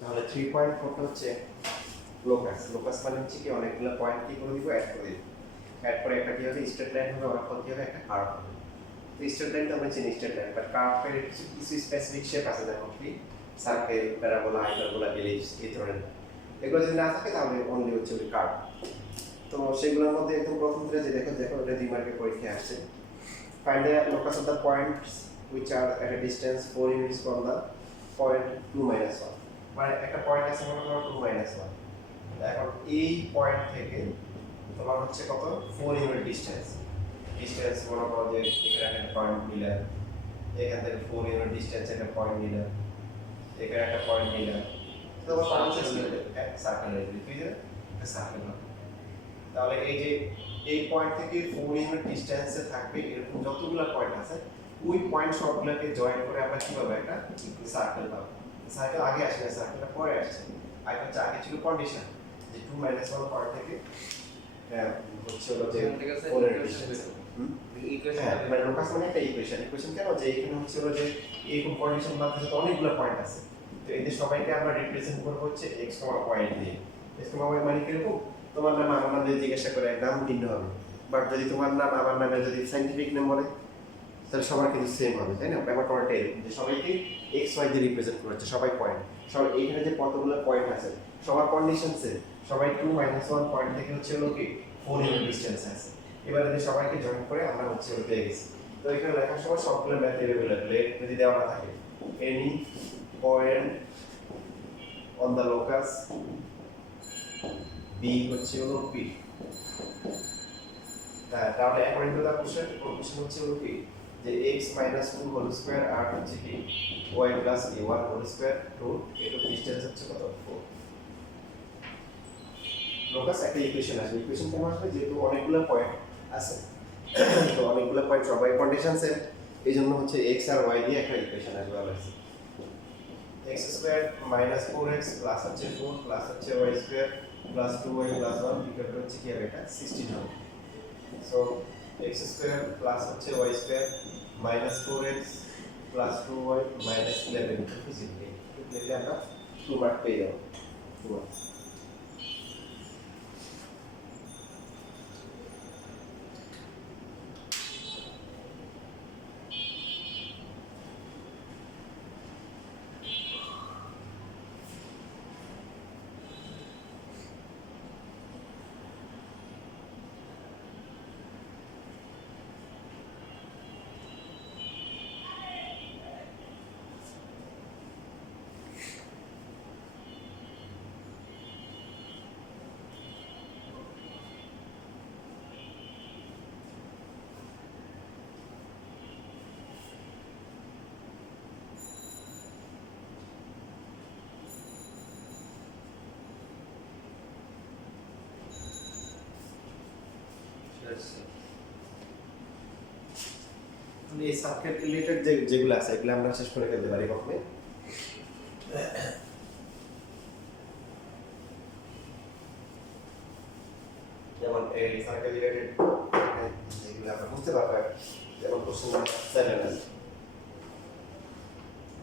তাহলে 3.4 টা হচ্ছে লোকাস। লোকাস মানে হচ্ছে কি অনেকগুলো পয়েন্ট কি করে দিব, অ্যাড করে দিব। অ্যাড করে একটা কি হবে, স্ট্রেট লাইন হবে, অথবা কি হবে, একটা কার্ভ হবে। তো স্ট্রেট লাইন তো আমরা চিনি স্ট্রেট লাইন, বাট কার্ভের কিছু স্পেসিফিক শেপ আছে, যেমন কি সার্কেল, প্যারাবোলা, হাইপারবোলা, এলিপস, এই ধরনের। এগুলো যদি না থাকে তাহলে অনলি হচ্ছে ওই কার্ভ। তো সেগুলোর মধ্যে একদম প্রথম থেকে যে দেখো দেখো এটা 2 মার্কের পরীক্ষায় আসছে। Find the locus of the points which are at a distance 4 units from the point 2 minus 1. মানে একটা পয়েন্ট আছে মনে করো 2 minus 1। এখন এই পয়েন্ট থেকে তোমার হচ্ছে কত, 4 ইউনিট ডিসটেন্স। ডিসটেন্স মনে করো যে এখানে একটা পয়েন্ট নিলাম, এখান থেকে 4 ইউনিট ডিসটেন্স একটা পয়েন্ট নিলাম, এখানে একটা পয়েন্ট নিলাম। তো তোমার পাঁচটা সার্কেলের ভিতরে একটা সার্কেল হবে। তাহলে এই যে এই পয়েন্ট থেকে 4 ইউনিট ডিসটেন্সে থাকবে এরকম যতগুলো পয়েন্ট আছে, ওই পয়েন্ট সবগুলোকে জয়েন করে আমরা কি পাবো, একটা সার্কেল পাবো। সার্কেল আগে আসে না, সার্কেলটা পরে আসছে। আগে হচ্ছে আগে ছিল কন্ডিশন যে 2 - 1 পয়েন্ট থেকে হচ্ছে হলো যে 4 এর ডিসটেন্স। হ্যাঁ, মানে লোকাস মানে একটা ইকুয়েশন। ইকুয়েশন কেন, যে এখানে হচ্ছে হলো যে এরকম কন্ডিশন মাঝে তো অনেকগুলো পয়েন্ট আছে। তো এদের সবাইকে আমরা রিপ্রেজেন্ট করব হচ্ছে x, y দিয়ে। x, y মানে কিরকম, তোমার নাম আমার নাম যদি জিজ্ঞাসা করে নাম ভিন্ন হবে, বাট যদি তোমার নাম আমার নামে যদি সাইন্টিফিক নেম বলে তাহলে সবার কিন্তু সেম হবে, তাই না? ব্যাপারটা ওটা এরকম যে সবাইকে এক্স ওয়াই দিয়ে রিপ্রেজেন্ট করছে, সবাই পয়েন্ট। সবাই এখানে যে কতগুলো পয়েন্ট আছে সবার কন্ডিশন সেম, সবাই 2 - 1 পয়েন্ট থেকে হচ্ছে হলো কি 4 ইউনিট ডিসটেন্স আছে। এবারে যদি সবাইকে জয়েন করে আমরা হচ্ছে হলো পেয়ে গেছি। তো এখানে লেখার সময় সবগুলো ম্যাথ এভেলেবল যদি দেওয়া না থাকে, any point on the locus B হচ্ছে হলো পি। তাহলে অ্যাকর্ডিং টু দ্য কোশ্চেন হচ্ছে হলো কি যে x - 2 হোল স্কয়ার আর হচ্ছে কি y + a1 whole square root এর ডিসটেন্স হচ্ছে কত, 4। লোকাস একটা ইকুয়েশন আছে। ইকুয়েশন কেন আসবে, যেহেতু অনেকগুলো পয়েন্ট আছে, তো অনেকগুলো পয়েন্ট সবাই কন্ডিশন সেম, এইজন্য হচ্ছে x আর y দিয়ে একটা ইকুয়েশন আসবে। Already x square - 4x plus হচ্ছে 4 প্লাস হচ্ছে y square plus 2y plus 1 equal হচ্ছে কি হবে, এটা 16 হবে। সো x স্কয়ার প্লাস হচ্ছে y square minus 4x plus 2y minus 11 equal to 0। লিখলে আমরা 2 মার্ক পেয়ে যাব। 2 মার্ক। এই সার্কিট রিলেটেড যেগুলো আছে এগুলো আমরা শেষ করে ফেলতে পারি কখনো। যেমন এই সার্কিট রিলেটেড যেগুলো আমরা বুঝতে পারবো, যেমন কোশ্চেন নাম্বার 7 আছে।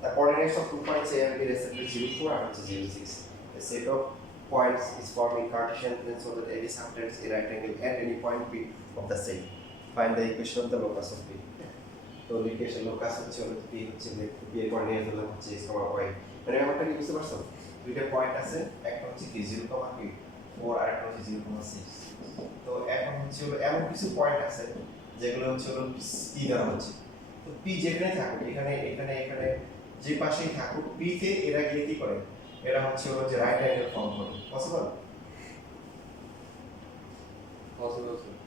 The coordinates of 2 points A and B respectively 0, 4 and 0, 6. A set of points is forming Cartesian plane so that AB subtends a right angle at any point P of the same. Find the equation of the locus of P. তো equation locus হচ্ছে হলো P হচ্ছে P এর coordinate হলো হচ্ছে x, y। মানে ব্যাপারটা কি বুঝতে পারছো? দুইটা পয়েন্ট আছে, একটা হচ্ছে কি 0, 4 আর একটা হচ্ছে 0, 6। তো এখন হচ্ছে হলো এমন কিছু পয়েন্ট আছে যেগুলো হচ্ছে হলো P দেওয়া হচ্ছে। তো P যেখানে থাকুক, এখানে এখানে এখানে যে পাশেই থাকুক, P তে এরা গিয়ে কি করে, এরা হচ্ছে হলো যে রাইট অ্যাঙ্গেল ফর্ম করে। পসিবল?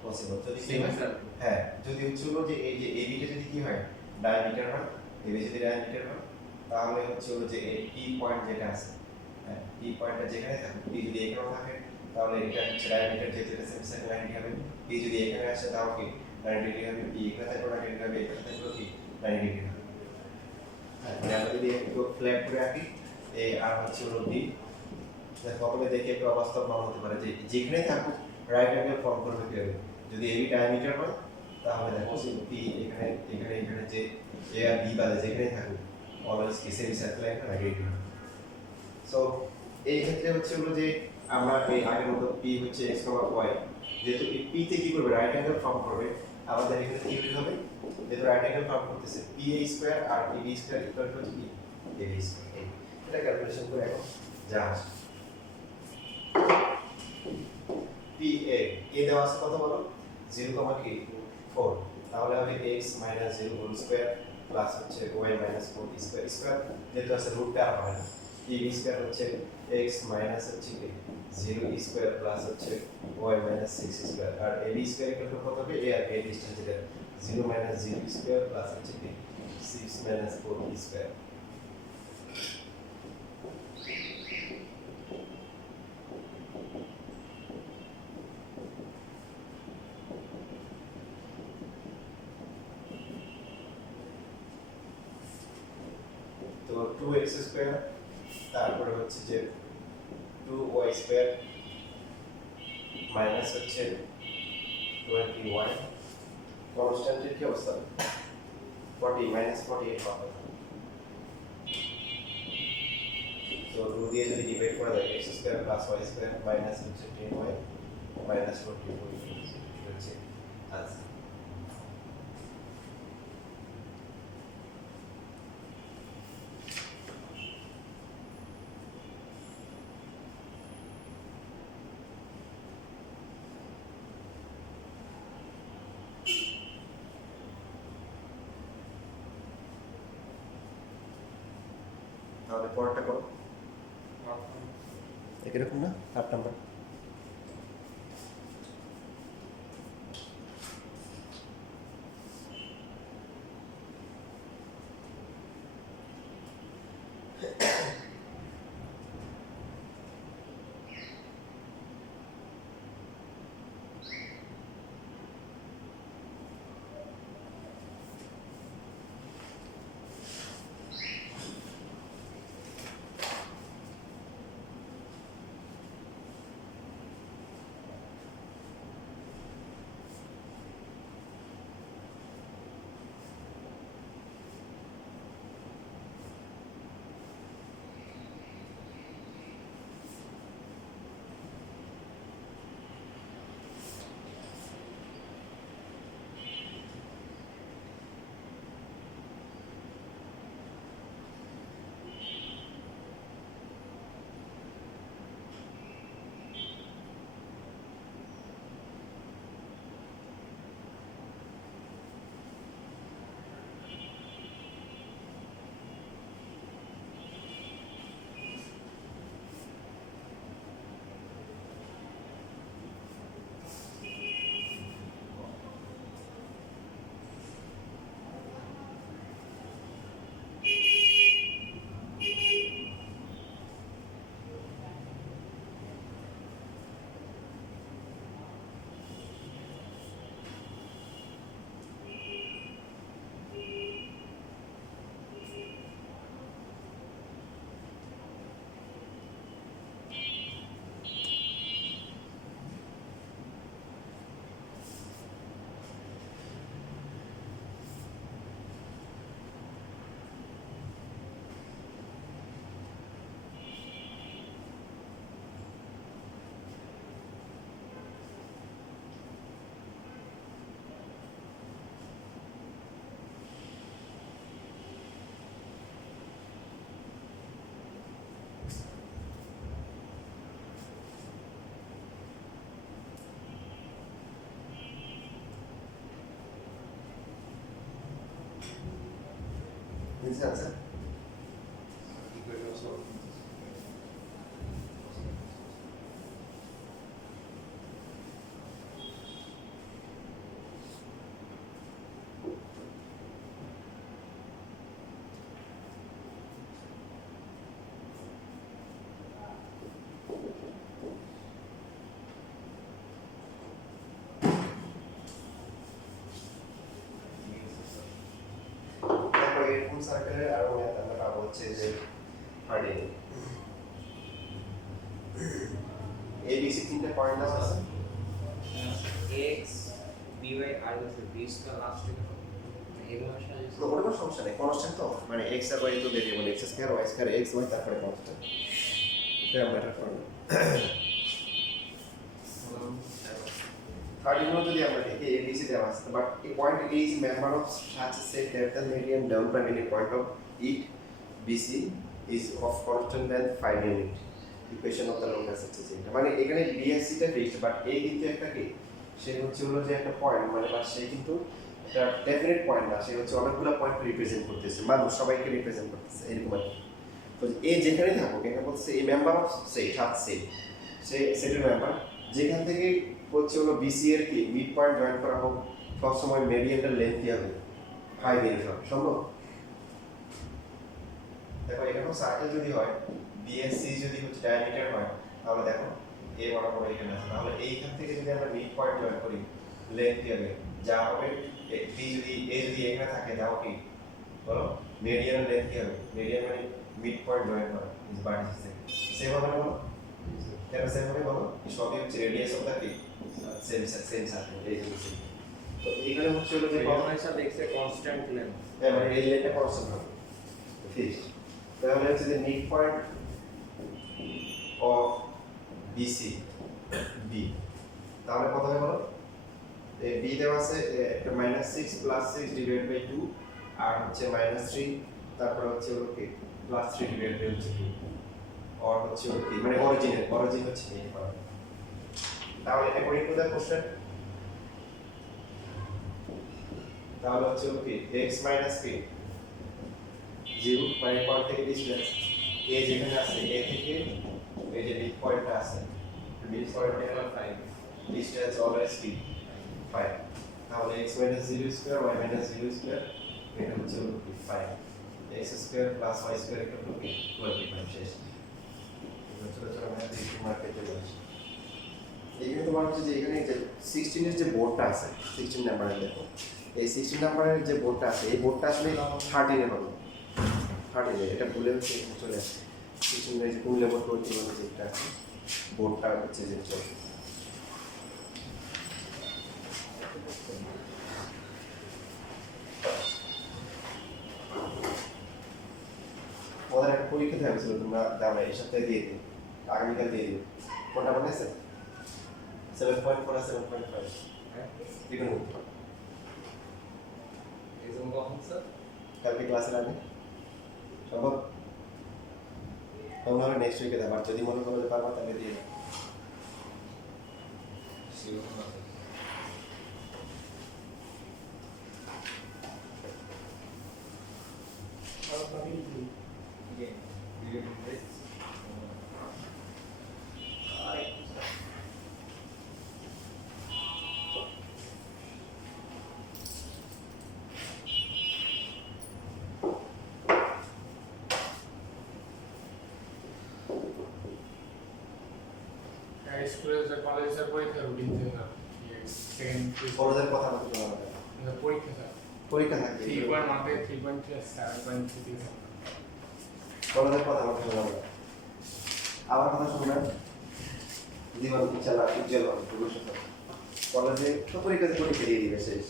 পসিবল যদি হ্যাঁ, যদি হচ্ছে হলো যে এই যে AB টা যদি কি হয়, ডায়ামিটার হয়, AB যদি ডায়ামিটার হয় তাহলে হচ্ছে হলো যে এই P পয়েন্ট যেটা আছে, হ্যাঁ P পয়েন্টটা যেখানে থাকুক, P যদি এখানে থাকে তাহলে এটা হচ্ছে ডায়ামিটার, যেহেতু এটা সেম সাইড 90 হবে। P যদি এখানে আসে তাহলে কি 90 ডিগ্রি হবে, P এখানে থাকলে 90 ডিগ্রি হবে, এখানে থাকলে কি 90 ডিগ্রি হবে। হ্যাঁ, মানে আমরা যদি একটু ফ্ল্যাট করে আঁকি, A আর হচ্ছে হলো B, দেখো আমাদের দেখে একটু অবাস্তব মনে হতে পারে যে যেখানে থাকুক রাইট অ্যাঙ্গেল ফর্ম করবে কি হবে। যদি AB ডায়ামিটার হয় তাহলে দেখো P এখানে এখানে এখানে যে A আর B বাদে যেখানে থাকুক অলওয়েজ কি সেমি সার্কেল একটা 90 ডিগ্রি। সো এই ক্ষেত্রে হচ্ছে হলো যে আমরা এই আগের মতো পি হচ্ছে এক্স কমা ওয়াই, যেহেতু এই পি তে কি করবে রাইট অ্যাঙ্গেল ফর্ম করবে, আমাদের এখানে কি হবে, যেহেতু রাইট অ্যাঙ্গেল ফর্ম করতেছে পি এ স্কয়ার আর P B square equal to কি এ বি স্কয়ার। এটা ক্যালকুলেশন করে এখন যা আসে পি এ দেওয়া আছে কত বলো 0,4, তাহলে হবে x - 0 হোল স্কয়ার প্লাস হচ্ছে y - 4 স্কয়ার স্কয়ার, যেহেতু আছে রুটটা আর হয় না, পি বি স্কয়ার হচ্ছে x মাইনাস হচ্ছে কি 0 স্কয়ার প্লাস হচ্ছে y - 6 স্কয়ার, আর a b square equal to কত হবে, a আর a ডিসটেন্স এটা 0 - 0 স্কয়ার প্লাস হচ্ছে কি 6 - 4 স্কয়ার। তো 2x স্কয়ার, তারপরে হচ্ছে যে 2y স্কয়ার মাইনাস হচ্ছে 21, কনস্ট্যান্টের কি অবস্থা 40 - 48 পাবো। তো 2 দিয়ে যদি ডিভাইড করা যায় x square plus y square minus হচ্ছে 10y মাইনাস 44 হচ্ছে আনসার। তাহলে পরেরটা করো, এরকম না 8 নাম্বার। বুঝতে আনসার ফুল সার্কেলের আরো ম্যাথ আমরা পাবো হচ্ছে যে হার্ডে এ বি সি তিনটা পয়েন্ট দেওয়া আছে, এক্স বিওয়াই আর হচ্ছে বিস কা লাস্ট তো ওটা কোনো সমস্যা নেই, কনস্ট্যান্ট তো মানে এক্স আর ওয়াই তো variable, X square Y square X Y তারপরে কনস্ট্যান্ট। ম্যাটার করে না। Cardinal যদি আমরা দেখি ABC দেওয়া আছে বাট এই point A is member of such a set that the median development in a point of it BC is of constant length 5 unit. Equation of the longest section. মানে এখানে BC টা fixed but A কিন্তু একটা কি সে হচ্ছে হলো যে একটা পয়েন্ট মানে বা সে কিন্তু একটা ডেফিনেট পয়েন্ট না সে হচ্ছে অনেকগুলো পয়েন্ট রিপ্রেজেন্ট করতেছে মানুষ সবাইকে রিপ্রেজেন্ট করতেছে এরকম আর কি। তো এ যেখানেই থাকুক এখানে বলছে এই মেম্বার অফ সেট সে সেটের মেম্বার যেখান থেকে হচ্ছে হলো বিসি এর কি মিড পয়েন্ট জয়েন করা হোক সবসময় মেডিয়ানটার লেন্থ কি হবে 5 ইউনিট হবে সম্ভব। দেখো এখানে সার্কেল যদি হয় বিএসসি যদি হচ্ছে ডায়ামিটার হয় তাহলে দেখো এ বরাবর এখানে আছে তাহলে এইখান থেকে যদি আমরা মিড পয়েন্ট জয়েন করি লেন্থ কি হবে যা হবে বি যদি এ যদি এখানে থাকে যাও কি বলো মেডিয়ান লেন্থ কি হবে মেডিয়ান মানে মিড পয়েন্ট জয়েন করা ইজ ভার্টিসিস সেম হবে না বলো কেন সেম হবে বলো সবই হচ্ছে রেডিয়াস অফ দ্য কি সেম সার্কেল এই হচ্ছে তো এখানে হচ্ছে হলো যে কনভেনশন দেখছে কনস্ট্যান্ট লেন্থ মানে এই লেন্থটা কনস্ট্যান্ট হবে ফিক্সড তাহলে হচ্ছে যে midpoint of BC B তাহলে কত হবে বলো এই বি দেওয়া আছে একটা -6 + 6 ডিভাইড বাই 2 আর হচ্ছে -3 তারপর হচ্ছে হলো কি +3 ডিভাইড বাই 2 আর হচ্ছে হলো কি মানে অরিজিন হচ্ছে এই পাওয়া তাহলে অ্যাকর্ডিং টু দ্য কোশ্চেন তাহলে হচ্ছে হলো কি x - p 0 মানে পয়েন্ট থেকে ডিসটেন্স a যেখানে আছে a থেকে এই যে মিড পয়েন্টটা আছে মিড পয়েন্টে হলো 5 ডিসটেন্স অলওয়েজ কি 5 তাহলে x - 0 স্কয়ার y - 0 স্কয়ার এটা হচ্ছে হলো কি 5 x square plus y square এটা হলো কি 25 শেষ ছোট ছোট ম্যাথ একটু মার্কেটে বলছি এইখানে তোমার হচ্ছে যে এখানে যে 16 এর যে বোর্ডটা আছে 16 নাম্বারের দেখো এই 16 নাম্বারের যে বোর্ডটা আছে এই বোর্ডটা আসলে 13 এ হবে 13 এটা ভুলে হচ্ছে চলে আসছে 16 এর যে কোন লেভেল করতে হবে যেটা আছে বোর্ডটা হচ্ছে যে চলে ওদের একটা পরীক্ষা দেওয়া হয়েছিল তোমরা দাও এই সপ্তাহে দিয়ে দিই আগামীকাল দিয়ে দিও কোনটা মনে আছে 7.4 আর 7.5 হ্যাঁ দেখুন এক্সাম কখন স্যার কালকে ক্লাসে লাগবে সম্ভব তোমরা নেক্সট উইকে দেবার যদি মনে করো যে পারবা তাহলে দিয়ে দাও শিওর না স্কুলের যে কলেজের পরীক্ষা রুটিন থেকে না সেকেন্ড বড়দের কথা বলতে পারবা না পরীক্ষা স্যার পরীক্ষা থাকবে 3.1 3.3 7.3 বড়দের কথা বলতে পারবা না আমার কথা শুনবেন জীবন ইনশাআল্লাহ উজ্জ্বল হবে ভবিষ্যতে কলেজে তো পরীক্ষা দিয়ে দিবে শেষ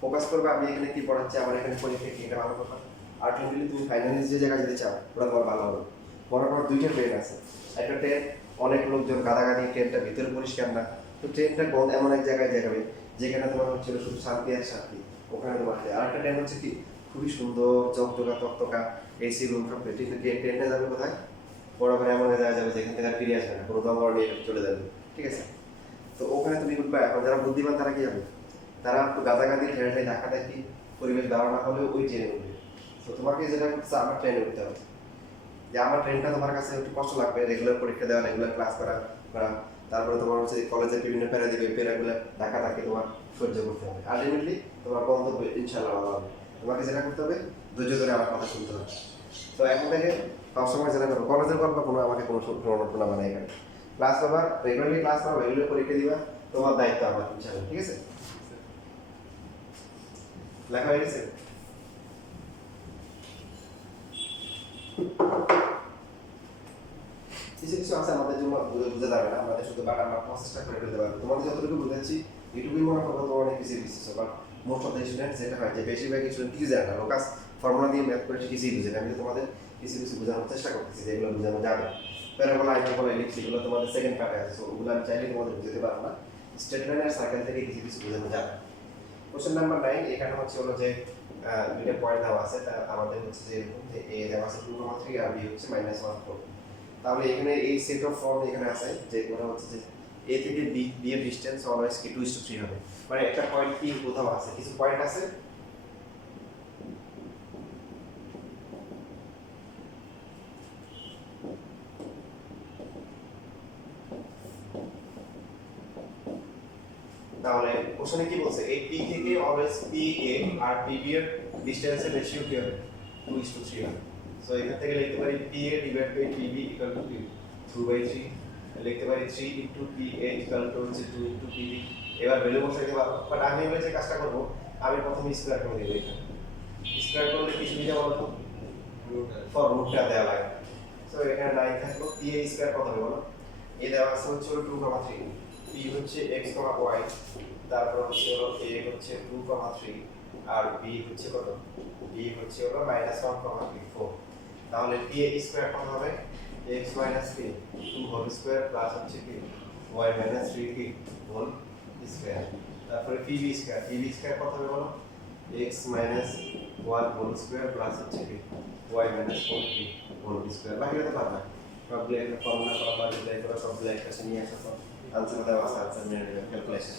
ফোকাস করবে আমি এখানে কি পড়াচ্ছি আমার এখানে পরীক্ষা কি এটা ভালো কথা আলটিমেটলি তুমি ফাইনালি যে জায়গায় যেতে চাও ওটা তোমার ভালো হবে মনে করো দুইটা ট্রেন আছে একটা ট্রেন অনেক লোকজন গাদাগাদি ট্রেনটা ভিতরে পরিষ্কার না তো ট্রেনটা এমন এক জায়গায় যাবে যেখানে তোমার হচ্ছে শুধু শান্তি আর শান্তি ওখানে তোমার আর একটা ট্রেন হচ্ছে কি খুবই সুন্দর চকচকা তকতকা এসি রুম সব কিন্তু ট্রেনটা যাবে কোথায় বরাবর এমন জায়গায় যাবে যেখান থেকে আর ফিরে আসবে না কোনো দমর নিয়ে চলে যাবে ঠিক আছে তো ওখানে তুমি উঠবে এখন যারা বুদ্ধিমান তারা কি হবে তারা একটু গাদাগাদি ট্রেনটাই ধাক্কা দেখি পরিবেশ ভালো না হলে ওই ট্রেনে উঠবে তো তোমাকে যেটা করছে আমার ট্রেনে উঠতে হবে যে আমার ট্রেনটা তোমার কাছে একটু কষ্ট লাগবে রেগুলার পরীক্ষা দেওয়া রেগুলার ক্লাস করা তারপরে তোমার হচ্ছে কলেজে বিভিন্ন প্যারা দিবে প্যারাগুলো ধাক্কা ধাক্কি তোমার সহ্য করতে হবে আলটিমেটলি তোমার গন্তব্য ইনশাআল্লাহ ভালো হবে তোমাকে যেটা করতে হবে ধৈর্য ধরে আমার কথা শুনতে হবে তো এখন থেকে সবসময় যেটা করো কলেজের গল্প কোনো আমাকে কোনো শোনা মানে এখানে ক্লাস করবা রেগুলারলি ক্লাস করবা রেগুলার পরীক্ষা দিবা তোমার দায়িত্ব আমার ইনশাআল্লাহ ঠিক আছে লেখা হয়ে গেছে কিছু কিছু আছে আমাদের জন্য বুঝে যাবে না আমাদের শুধু বাট আমরা প্রসেসটা করে ফেলতে পারবো তোমাদের যতটুকু বুঝাচ্ছি এটুকুই মনে করবো তোমার অনেক কিছু বুঝতেছো but most of the student যেটা হয় যে বেশিরভাগ স্টুডেন্ট কিছু জানে না লোকাস ফর্মুলা দিয়ে ম্যাথ করে কিছুই বুঝে না আমি তোমাদের কিছু কিছু বোঝানোর চেষ্টা করতেছি যেগুলো বোঝানো যাবে তো প্যারাবোলা হাইপারবোলা ইলিপস এগুলো তোমাদের সেকেন্ড পার্টে আছে, সো ওগুলো আমি চাইলে তোমাদের বুঝতে পারবো না। স্ট্রেট লাইন আর সার্কেল থেকে কিছু কিছু বোঝানো যাবে। কোশ্চেন নাম্বার 9, এখানে হচ্ছে হলো যে দুইটা পয়েন্ট দেওয়া আছে, তা আমাদের হচ্ছে যে এরকম যে a দেওয়া আছে 2,3 আর b হচ্ছে -1,4। তাহলে এখানে এই সেট অফ ফর্ম এখানে আছে যে ওটা হচ্ছে যে a থেকে b এর ডিসটেন্স অলওয়েজ কি 2:3 হবে, মানে একটা পয়েন্ট p কোথাও আছে, কিছু পয়েন্ট আছে তাহলে কোশ্চেনে কি বলছে এই p থেকে অলওয়েজ pa আর pb এর ডিসটেন্সের রেশিও কি হবে 2:3 হবে। সো এখান থেকে লিখতে পারি pa divide by pb equal to 2/3, লিখতে পারি 3 ইনটু pa ইকুয়াল টু হচ্ছে 2 ইনটু pb। এবার ভ্যালু বসাইতে পারবো, বাট আমি এবারে যে কাজটা করব আমি প্রথমে স্কয়ার করে দেব। এখানে স্কয়ার করলে কি সুবিধা বলো তো, ফর রুটটা দেওয়া লাগে। সো এখানে 9 থাকলো, pa স্কয়ার কত হবে বলো, a দেওয়া আছে হচ্ছে 2,3, p হচ্ছে x, y, তারপর হচ্ছে হলো a হচ্ছে 2,3 আর b হচ্ছে কত, b হচ্ছে হলো -1,4। তাহলে p স্কয়ার কত হবে, x - 3 2 হোল স্কয়ার প্লাস হচ্ছে কি y - 3 কি হোল স্কয়ার। তারপরে pb স্কয়ার কত হবে বলো, x - 1 হোল স্কয়ার প্লাস হচ্ছে কি y - 4 কি হোল স্কয়ার। বাকিটা তো পারবা, সবগুলো একটা ফর্মুলা করা মাল্টিপ্লাই করা সবগুলো একটা সাথে নিয়ে আসা, আনসার দেওয়া আছে, আনসার মেনে নেবেন ক্যালকুলেশন।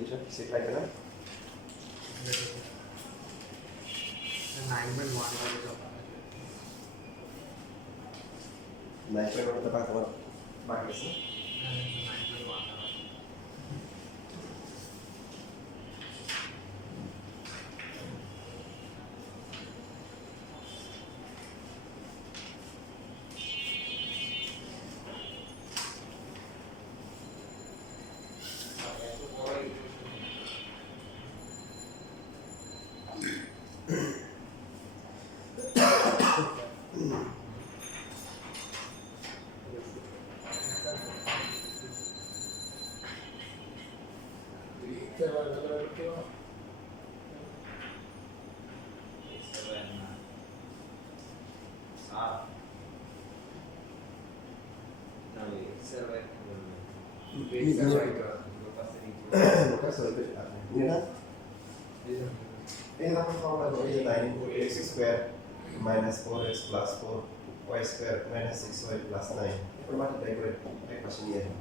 এটা সেট লাগবে না, 9.1 তো বাকি বাকি আছে। এই রকম ফর্মুলা করে 9x square minus 4x plus 4y square minus 6y plus 9 এরপর মাল্টিপ্লাই করে এক পাশে নিয়ে আসুন।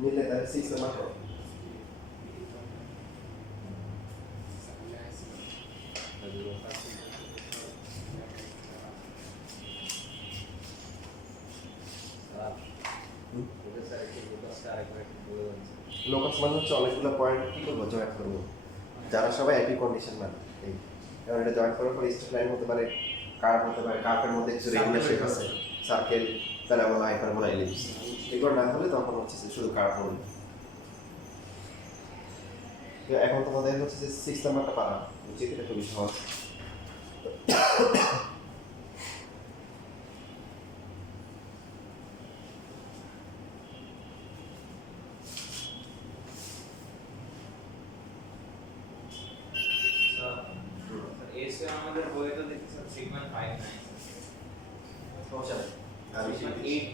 মিললে তাহলে 6 নাম্বার করো। লোকাস মানে হচ্ছে অনেকগুলো পয়েন্ট কি করবো জয়েন করবো, যারা সবাই একই কন্ডিশন মানে এই কারণ এটা জয়েন করার পর স্ট্রেট লাইন হতে পারে, কার্ভ হতে পারে, কার্ভের মধ্যে কিছু রেগুলার শেপ আছে, সার্কেল, প্যারাবোলা, হাইপারবোলা, এলিপস। এগুলো না হলে তখন হচ্ছে যে শুধু কার্ভ হবে। তো এখন তোমাদের হচ্ছে যে 6 নাম্বারটা পারা উচিত, এটা খুবই সহজ। এসে আমাদের বইটা দেখতে স্যার সিগমা 59 সমস্যা নেই, আমি সিগমা 8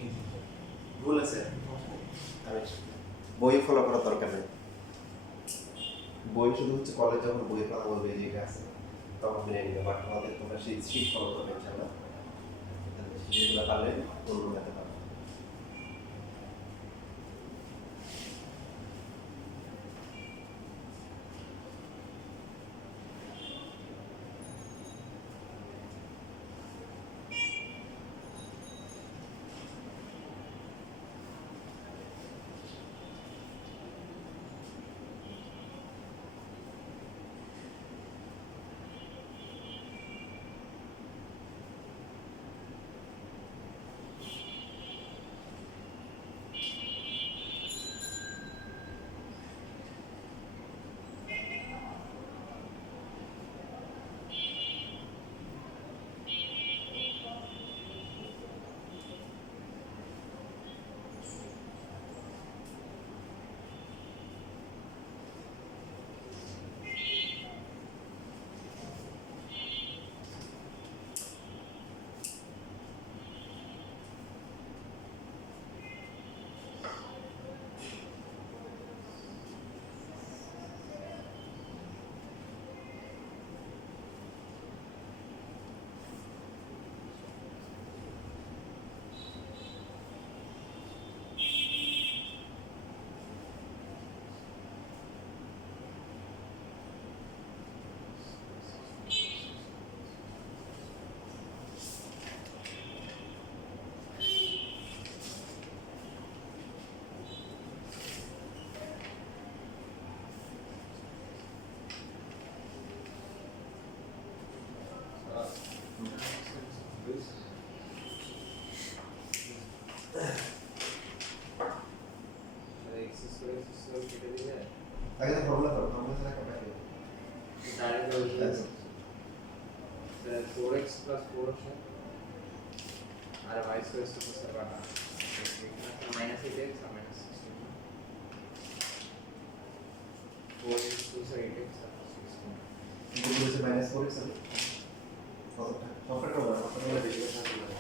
ভুল আছে, আমি বই ফলো করার দরকার নেই। বই শুধু হচ্ছে কলেজ যখন বইয়ের কথা বলবে যে এটা আছে তখন মেনে নিবে, বাট আমাদের তোমরা সেই শীট ফলো করবে ইনশাআল্লাহ, যেগুলো পারলে অন্য মেতে পারবে। আগে তো ফর্মুলা করো, ফর্মুলা ছাড়া কাটা কি ডাইরেক্ট 4x plus 4 আছে আর y square to the Bata minus 8x R minus 16 4x to 8x আর 16 গুলো হচ্ছে মাইনাস 4 এক্স হবে কতটা সংখ্যাটা বলো, সংখ্যাটা বেশি কথা বলো।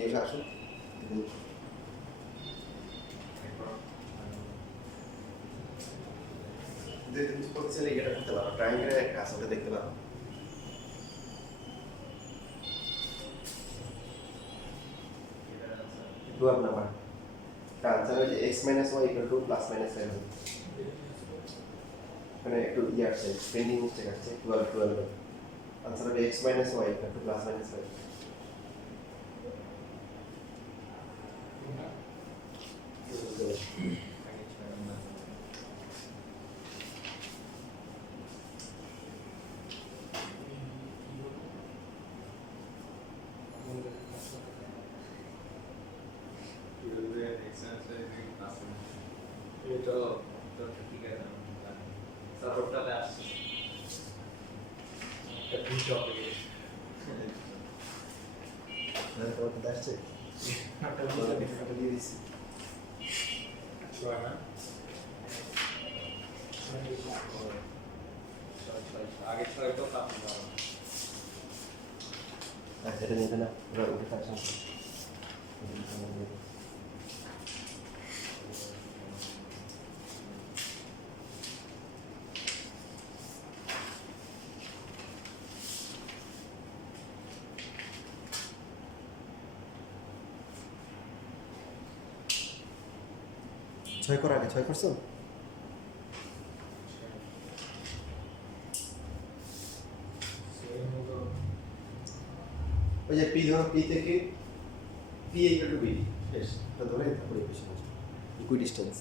ये আসো যে তুমি করতে চাইলে এটা করতে পারো, ট্রায়াঙ্গেলের একটা আছে ওটা দেখতে পারো। দু নাম্বার আনসার হচ্ছে x - y = +-7 মানে একটু ইয়ে আসছে, পেন্ডিং মিস্টেক আসছে 12 আনসার হবে x - y = +-7। এটা তো ঠিক আছে সাপোর্টটা আসছে নিচে অপেক্ষা তোমার তো আসছে একটা তোমার কিছু দিয়ে দিচ্ছি ছয় না আগে 6 তো কাপ দাও আচ্ছা এটা নেবে না ওরা উঠে থাকছে ছয় কর আগে ছয় করছো ওই যে পি ধরো পি থেকে পি ইকুয়াল টু বি শেষ তো ধরে তারপরে ইকুয়েশন আসবে ইকুইডিস্টেন্স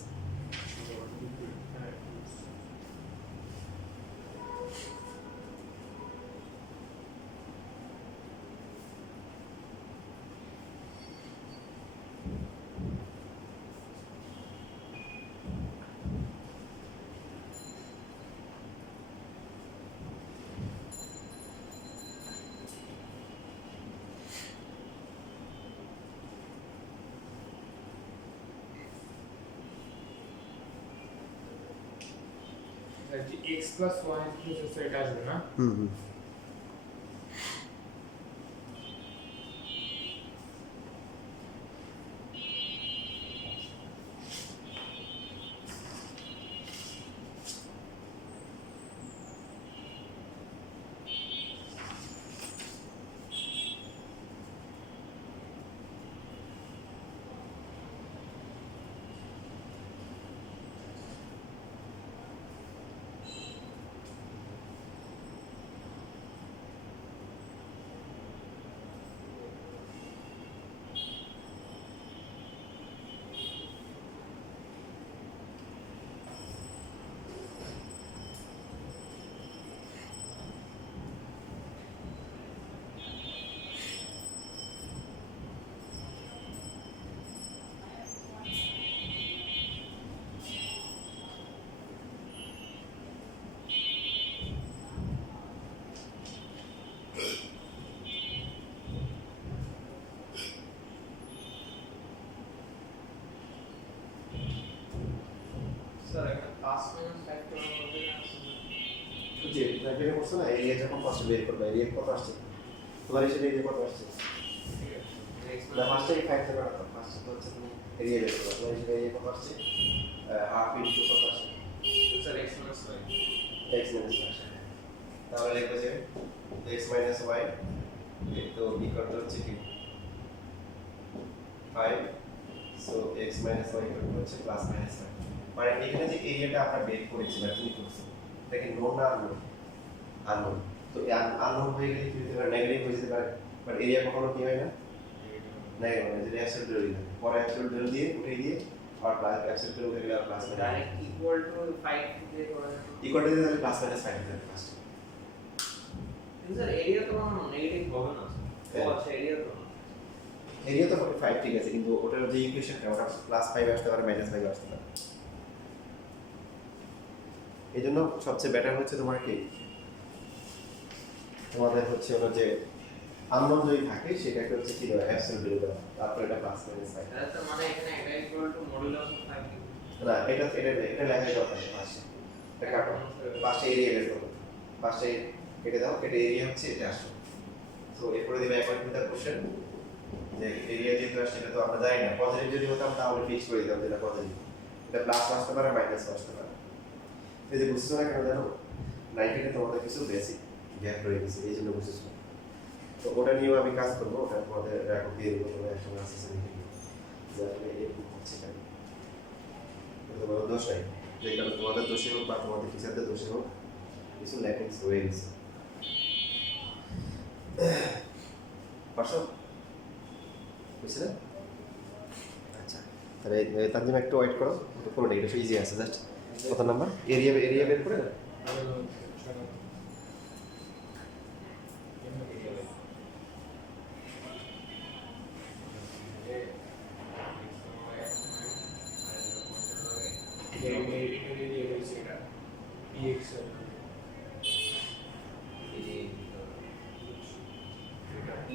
x plus 1 is এটা আসবে না হুম হুম স্যার এখানে প্লাস মাইনাস ফ্যাক্টর হবে না যে ব্র্যাকেটে করছো না এরিয়া যখন ফার্স্ট বের করবে এরিয়া কত আসছে তোমার এসে এরিয়া কত আসছে না ফার্স্টে ফাইভ থেকে রাখো ফার্স্ট তো হচ্ছে তুমি এরিয়া বের করবে তোমার এসে এরিয়া কত আসছে হাফ ইনটু কত আসছে sir x minus y x minus y তাহলে লিখবো যে x মাইনাস y তো ইকুয়াল টু হচ্ছে কি 5 so x minus y equal to হচ্ছে প্লাস মাইনাস y মানে এখানে যে এরিয়াটা আমরা বের করেছি বা তুমি করছো এটাকে নোন না আননোন তো আননোন হয়ে গেলে কি হতে পারে নেগেটিভ হয়ে যেতে পারে বাট এরিয়া কখনো কি হয় না নেগেটিভ মানে যদি অ্যাবসলিউট ভ্যালু দিই পরে অ্যাবসলিউট ভ্যালু দিয়ে উঠিয়ে দিয়ে আর প্লাস অ্যাবসলিউট ভ্যালু উঠে গেলে আর প্লাস ডাইরেক্ট ইকুয়াল টু 5 দিয়ে করা যাবে ইকুয়াল টু তাহলে প্লাস মাইনাস 5 দিতে ফার্স্ট কিন্তু স্যার এরিয়া তো নেগেটিভ হবে না ও আচ্ছা এরিয়া তো এরিয়া তো 5 ঠিক আছে কিন্তু ওটার যে ইকুয়েশনটা ওটা প্লাস 5 আসতে পারে মাইনাস 5 আসতে পারে এই জন্য সবচেয়ে বেটার হচ্ছে তোমার কি তোমাদের হচ্ছে ওটা যে আননোন যদি থাকে সেটাকে হচ্ছে কি দেওয়া অ্যাবসলিউট ভ্যালু দেওয়া তারপর এটা প্লাস মাইনাস 5 তাহলে মানে এখানে এটা ইকুয়াল টু মডুলাস অফ 5 না এটা লেখাই দরকার নেই পাশে এটা কাটো পাশে এরিয়া বের করো পাশে কেটে দাও কেটে এরিয়া হচ্ছে এটা আসো তো এরপরে দিবে অ্যাকর্ডিং টু দ্য কোশ্চেন যে এরিয়া যেহেতু আসছে এটা তো আমরা জানি না পজিটিভ যদি হতাম তাহলে ফিক্স করে দিতাম যেটা পজিটিভ এটা প্লাস আসতে পারে মাইনাস আসতে পারে এই যে বুঝছো না কেন জানো নাইনটিনে তোমাদের কিছু বেসিক গ্যাপ রয়ে গেছে এই জন্য বুঝেছো তো ওটা নিয়েও আমি কাজ করবো ওটা তোমাদের রেকর্ড দিয়ে দেবো তোমরা একসঙ্গে আসতেছে লিখে দিও যে আসলে এরকম হচ্ছে কেন তোমাদের দোষ নাই যে কারণে তোমাদের দোষে হোক বা তোমাদের টিচারদের দোষে হোক কিছু ল্যাকিংস রয়ে গেছে পারছো বুঝছিলে আচ্ছা তাহলে তানজিম একটু ওয়েট করো একটু করে এটা ইজি আছে জাস্ট কত নাম্বার এরিয়া বের করে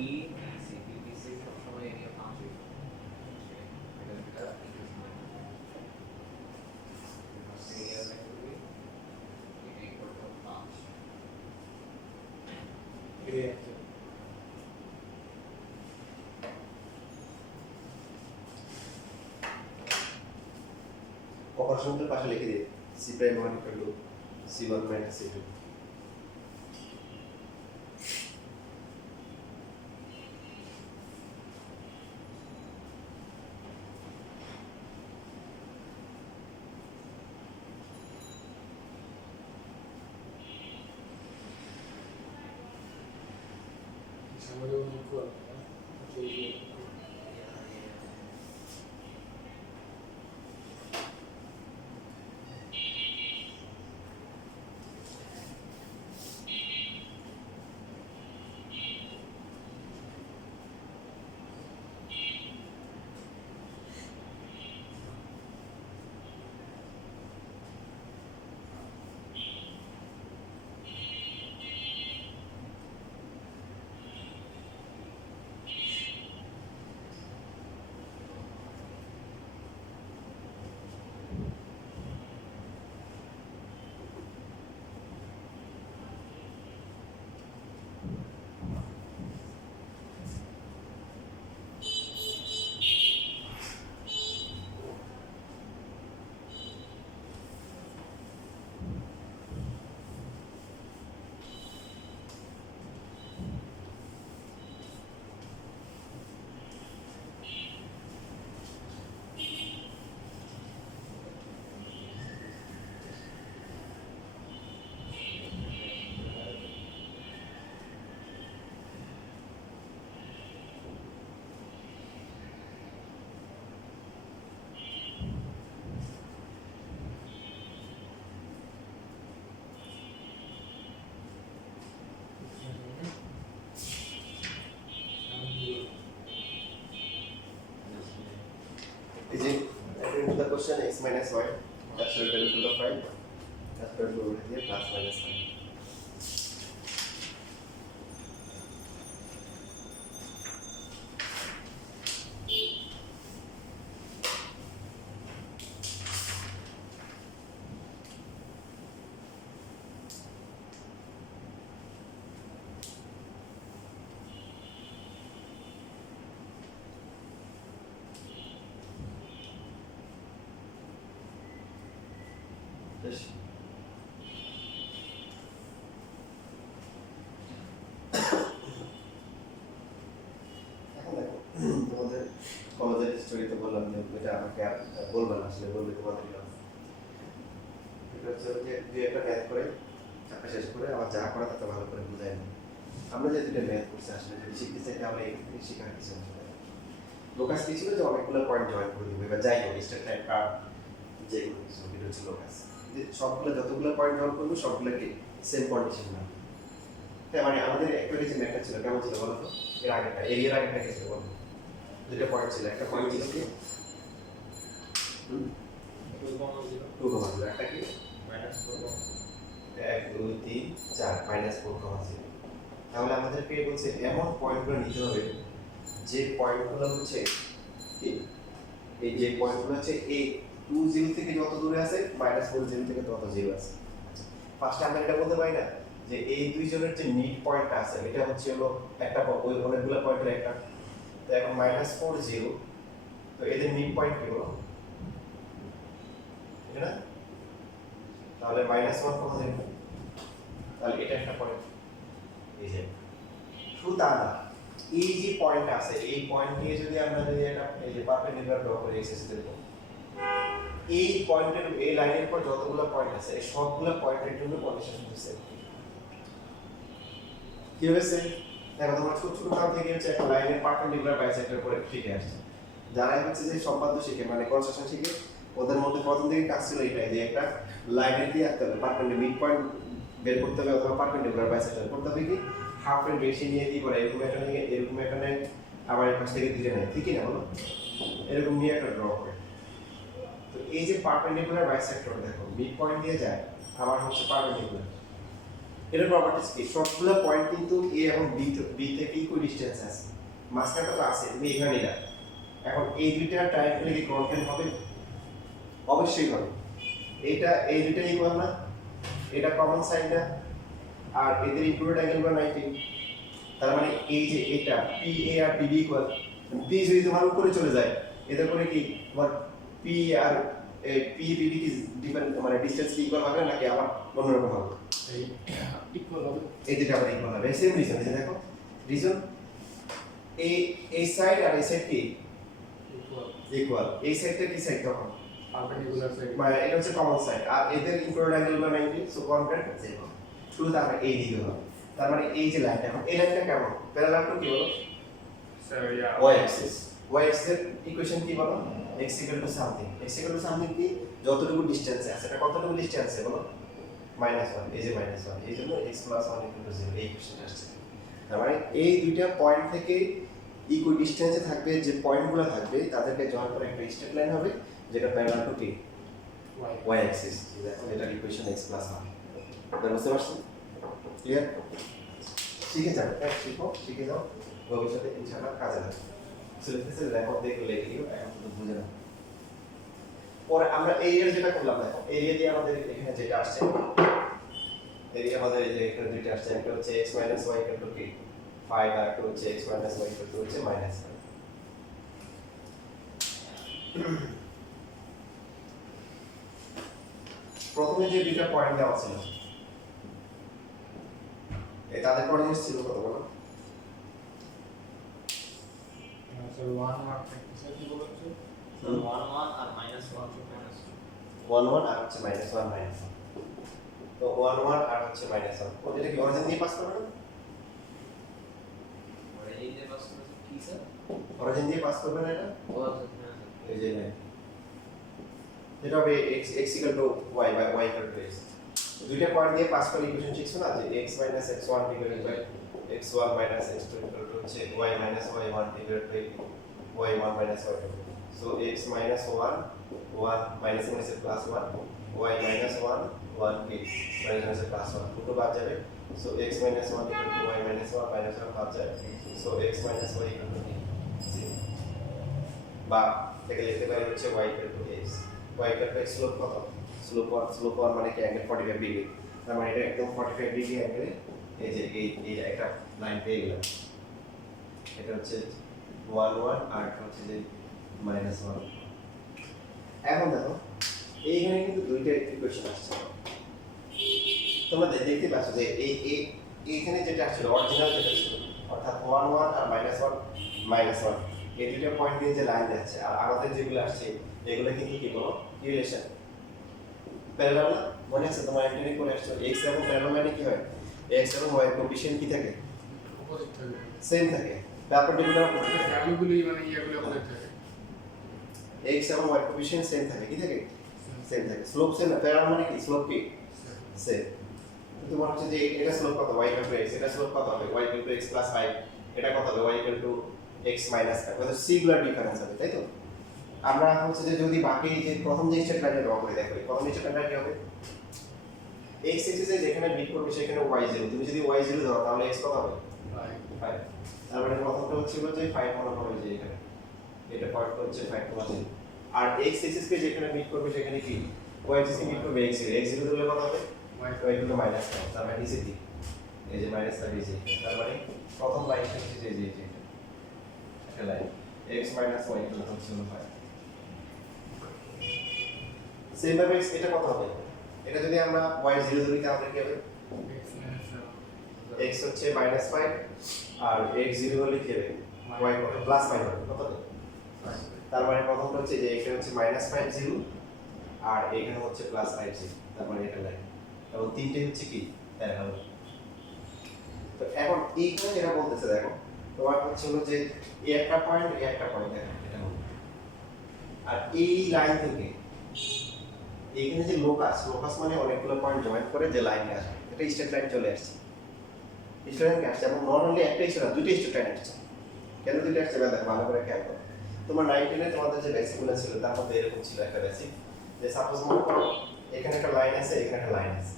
ই সি পিপিসি সবসময় এরিয়া 5 হইব এটা এটা এরিয়া লাগবে এটা ইকুয়াল টু 5 এরিয়া অপারেশনটার পাশে লিখে দিই C prime one equal to C one minus C two. আমাদের ইকুয়াল Is it according to the question x minus y absolute value to the 5 absolute value here plus minus 5. বেশ এখন দেখো তোমাদের কলেজের স্টোরিতে বললাম যে এটা আমাকে আর বলবে না, আসলে বলবে তোমাদের ক্লাস। এটা হচ্ছে যে দুই একটা ম্যাথ করে চাপা শেষ করে আমার যা করা তাতে ভালো করে বুঝাই না। আমরা যে দুটো ম্যাথ করছি আসলে যদি শিখতে চাই তাহলে এই শেখার কিছু আসলে লোকাস কি ছিল যে অনেকগুলো পয়েন্ট জয়েন করে দিবে বা যাই হোক স্টেট টাইপ কার্ড যেগুলো কিছু এটা হচ্ছে লোকাস। সবগুলো যতগুলো পয়েন্ট জয়েন করবো সবগুলোকে সেম কন্ডিশন না। তাই মানে আমাদের অ্যাকচুয়ালি যে ম্যাথটা ছিল কেমন ছিল বলো তো? এর আগেরটা এরিয়ার আগেরটা কি ছিল বলো? দুটো পয়েন্ট ছিল, একটা পয়েন্ট ছিল কি 2,0 একটা কি -4 1 2 3 4 -4,0। তাহলে আমাদেরকে বলছে এমন পয়েন্টগুলো নিতে হবে যে পয়েন্টগুলো হচ্ছে এই যে পয়েন্টগুলো হচ্ছে এই 2 0 থেকে যত দূরে আছে -4 0 থেকে তত 0 আছে। ফার্স্টে আমরা এটা বলতে পারি না যে এই দুইজনের যে মিড পয়েন্ট আছে এটা হচ্ছে হলো একটা ওই অনেকগুলো পয়েন্টের একটা। তো এখন -4 0, তো এদের মিড পয়েন্ট কি হলো? ঠিক না? তাহলে -1,0, তাহলে এটা একটা পয়েন্ট। এই যে শুধু তা না, এই যে পয়েন্ট আছে এই পয়েন্ট নিয়ে যদি আমরা যদি একটা এই যে পারপেন্ডিকুলার ড্র করে এক্সেস দেব, এই পয়েন্টের এই লাইনের পর যতগুলো পয়েন্ট আছে এই সবগুলো পয়েন্টের জন্য কন্ডিশন হচ্ছে কি হয়েছে? দেখো তোমরা ছোট ছোট কাজ থেকে হচ্ছে একটা লাইনের পারপেন্ডিকুলার বাইসেক্টর করে শিখে আসছে। যারা হচ্ছে যে সম্পাদ্য শিখে মানে কনস্ট্রাকশন শিখে ওদের মধ্যে প্রথম থেকে কাজ ছিল এটাই যে একটা লাইনের দিয়ে আসতে হবে পারপেন্ডিকুলার মিড পয়েন্ট বের করতে হবে অথবা পারপেন্ডিকুলার বাইসেক্টর করতে হবে কি হাফ এর বেশি নিয়ে কি করে এরকম এখানে আবার এই পাশ থেকে ধীরে নেয়, ঠিকই না বলো? এরকম নিয়ে একটা ড্র করে। তো এই যে পারপেন্ডিকুলার বাইসেক্টর দেখো মিড পয়েন্ট দিয়ে যায় আবার হচ্ছে পারপেন্ডিকুলার, এটা প্রপার্টিজ কি সবগুলো পয়েন্ট কিন্তু এ এবং বি থেকে ইকুয়াল ডিসটেন্স আছে মাঝখানটা তো আছে তুমি এখানে নিলা এখন এই দুইটা ট্রায়াঙ্গেল কি কনকেভ হবে অবশ্যই হবে এটা এই দুইটা ইকুয়াল না এটা কমন সাইড না আর এদের ইকুয়াল অ্যাঙ্গেল বা 90 তার মানে এই যে এটা পি এ আর পি বি ইকুয়াল পি যদি তোমার উপরে চলে যায় এতে করে কি তোমার পি আর পি বি কি ডিফারেন্ট মানে ডিসটেন্স কি ইকুয়াল হবে নাকি আবার অন্যরকম হবে এই ইকুয়াল হবে এই দুটো আবার ইকুয়াল হবে সেম রিজন এই যে দেখো রিজন এই সাইড আর এই সাইড কি ইকুয়াল ইকুয়াল এই সাইডটা কি সাইড তখন পারপেন্ডিকুলার সাইড মানে এটা হচ্ছে কমন সাইড আর এদের ইকুয়াল অ্যাঙ্গেল বা 90 সো কনক্রিট জিরো শুধু তার মানে এই দিকে হবে তার মানে এই যে লাইনটা এখন এই লাইনটা কেমন প্যারালাল টু কি বলো স্যার ইয়া y axis y axis এর ইকুয়েশন কি বলো x something x something কি যতটুকু ডিসটেন্সে আছে এটা কতটুকু ডিসটেন্সে বলো -1 এই যে -1 এই জন্য x + 1 = 0 এই ইকুয়েশনটা আসছে তার মানে এই দুইটা পয়েন্ট থেকে ইকুয়াল ডিসটেন্সে থাকবে যে পয়েন্টগুলো থাকবে তাদেরকে জয়েন করে একটা স্ট্রেট লাইন হবে যেটা প্যারালাল টু কি y axis এটা ইকুয়েশন x + 1 এটা বুঝতে পারছেন ক্লিয়ার শিখে যাও শিখে যাও ভবিষ্যতে ইনশাআল্লাহ কাজে লাগবে সিলেবাসের রেকর্ড দেখে লিখে দিও এখন শুধু বুঝে নাও পরে আমরা এই এর যেটা করলাম দেখো এরিয়া দিয়ে আমাদের এখানে যেটা আসছে এরিয়া আমাদের এই যে এখানে দুইটা আসছে একটা হচ্ছে x - y কি 5 আর একটা হচ্ছে x - y হচ্ছে -5 প্রথমে যে দুইটা পয়েন্ট দেওয়া ছিল এই তাদের কোঅর্ডিনেটস ছিল কত বলো স্যার 1 মার্ক স্যার কি বলছো 1 1 আর -1 1 1 আর হচ্ছে -1 তো 1 1 আর হচ্ছে -1 ওটা কি অরিজিন দিয়ে পাস করবে না মানে এই যে পাস করেছে কি স্যার অরিজিন দিয়ে পাস করবে না এটা ও আচ্ছা এই যে এটা হবে x y y x দুইটা পয়েন্ট দিয়ে পাস করে ইকুয়েশন শিখছো না যে x - x1 divided by x1 - x2 হচ্ছে y - y1 divided by y1 - y2 so x - 1 1 minus মাইনাসে প্লাস 1 y - 1 1 কি মাইনাসে প্লাস 1 দুটো বাদ যাবে সো x - 1 y - 1 মাইনাস 1 বাদ যাবে সো x - y 0 বা থেকে লিখতে পারি হচ্ছে y x y x slope কত স্লোপ 1 মানে কি অ্যাঙ্গেল 45 ডিগ্রি তার মানে এটা একদম 45 ডিগ্রি অ্যাঙ্গেলে এই যে এই একটা লাইন পেয়ে গেলাম এটা হচ্ছে 1 1 আর এটা হচ্ছে যে -1 এখন দেখো এইখানে কিন্তু দুইটা ইকুয়েশন আসছে তোমরা দেখতে পাচ্ছ যে এইখানে যেটা আসলে অরিজিনাল যেটা ছিল অর্থাৎ 1 1 আর -1 এই দুইটা পয়েন্ট দিয়ে যে লাইন যাচ্ছে আর আমাদের যেগুলো আসছে এগুলো কিন্তু কি বলো রিলেশন প্যারালাল না মনে আছে তোমার এন্ট্রি করে আসছো x এবং প্যারালাল মানে কি হয় x এবং y এর কোএফিশিয়েন্ট কি থাকে অপোজিট থাকে সেম থাকে পারপেন্ডিকুলার ভ্যালুগুলি মানে ইয়াগুলি অপোজিট থাকে x এবং y কোএফিশিয়েন্ট সেম থাকে কি থাকে সেম থাকে স্লোপ সেম না প্যারালাল মানে কি স্লোপ কি সেম তোমার হচ্ছে যে এটা স্লোপ কত y x এটা স্লোপ কত হবে y x + 5 এটা কত হবে y x - 5 কত সিঙ্গুলার ডিফারেন্স হবে তাই তো আমরা হচ্ছে যে যদি বাকি যে প্রথম যে স্টেট লাইনে ড্র করে দেখো প্রথম স্টেট লাইনটা কি হবে x এক্সিসে যেখানে মিট করবে সেখানে y0 তুমি যদি y0 দাও তাহলে x কত হবে 5 তার মানে প্রথমটা হচ্ছে যে 5 মনে হবে যে এখানে এটা পয়েন্ট হচ্ছে 5,0 আর x এক্সিসকে যেখানে মিট করবে সেখানে কি y এক্সিসকে মিট করবে x0 দিলে কত হবে y -5 তার মানে নিচে দিক এই যে মাইনাস আর এই যে তার মানে প্রথম লাইনটা হচ্ছে যে একটা লাইন x - y হচ্ছে 5 সেম ভাবে এটা কত হবে এটা যদি আমরা y0 ধরি তাহলে কি হবে x হচ্ছে -5 আর x0 হলে কি হবে y কত +5 হবে কত হবে তার মানে প্রথমটা হচ্ছে যে এখানে হচ্ছে -50 আর এখানে হচ্ছে +50 তার মানে এটা লাইন এবং তিনটে হচ্ছে কি প্যারালাল তো এখন এইখানে যেটা বলতেছে দেখো তোমার হচ্ছে হলো যে এই একটা পয়েন্ট দেখো এটা হলো আর এই লাইন থেকে এইখানে যে লোকাস মানে অনেকগুলো পয়েন্ট জয়েন করে যে লাইন আসে এটা স্ট্রেট লাইন চলে আসছে স্ট্রেট লাইন আসছে এবং নট অনলি একটা স্ট্রেট দুটো স্ট্রেট লাইন আসছে কেন দুটো আসছে দেখো ভালো করে খেয়াল করো তোমার 19 এ তোমাদের যে বেসিকগুলো ছিল তার মধ্যে এরকম ছিল একটা বেসিক যে সাপোজ মনে করো এখানে একটা লাইন আছে এখানে একটা লাইন আছে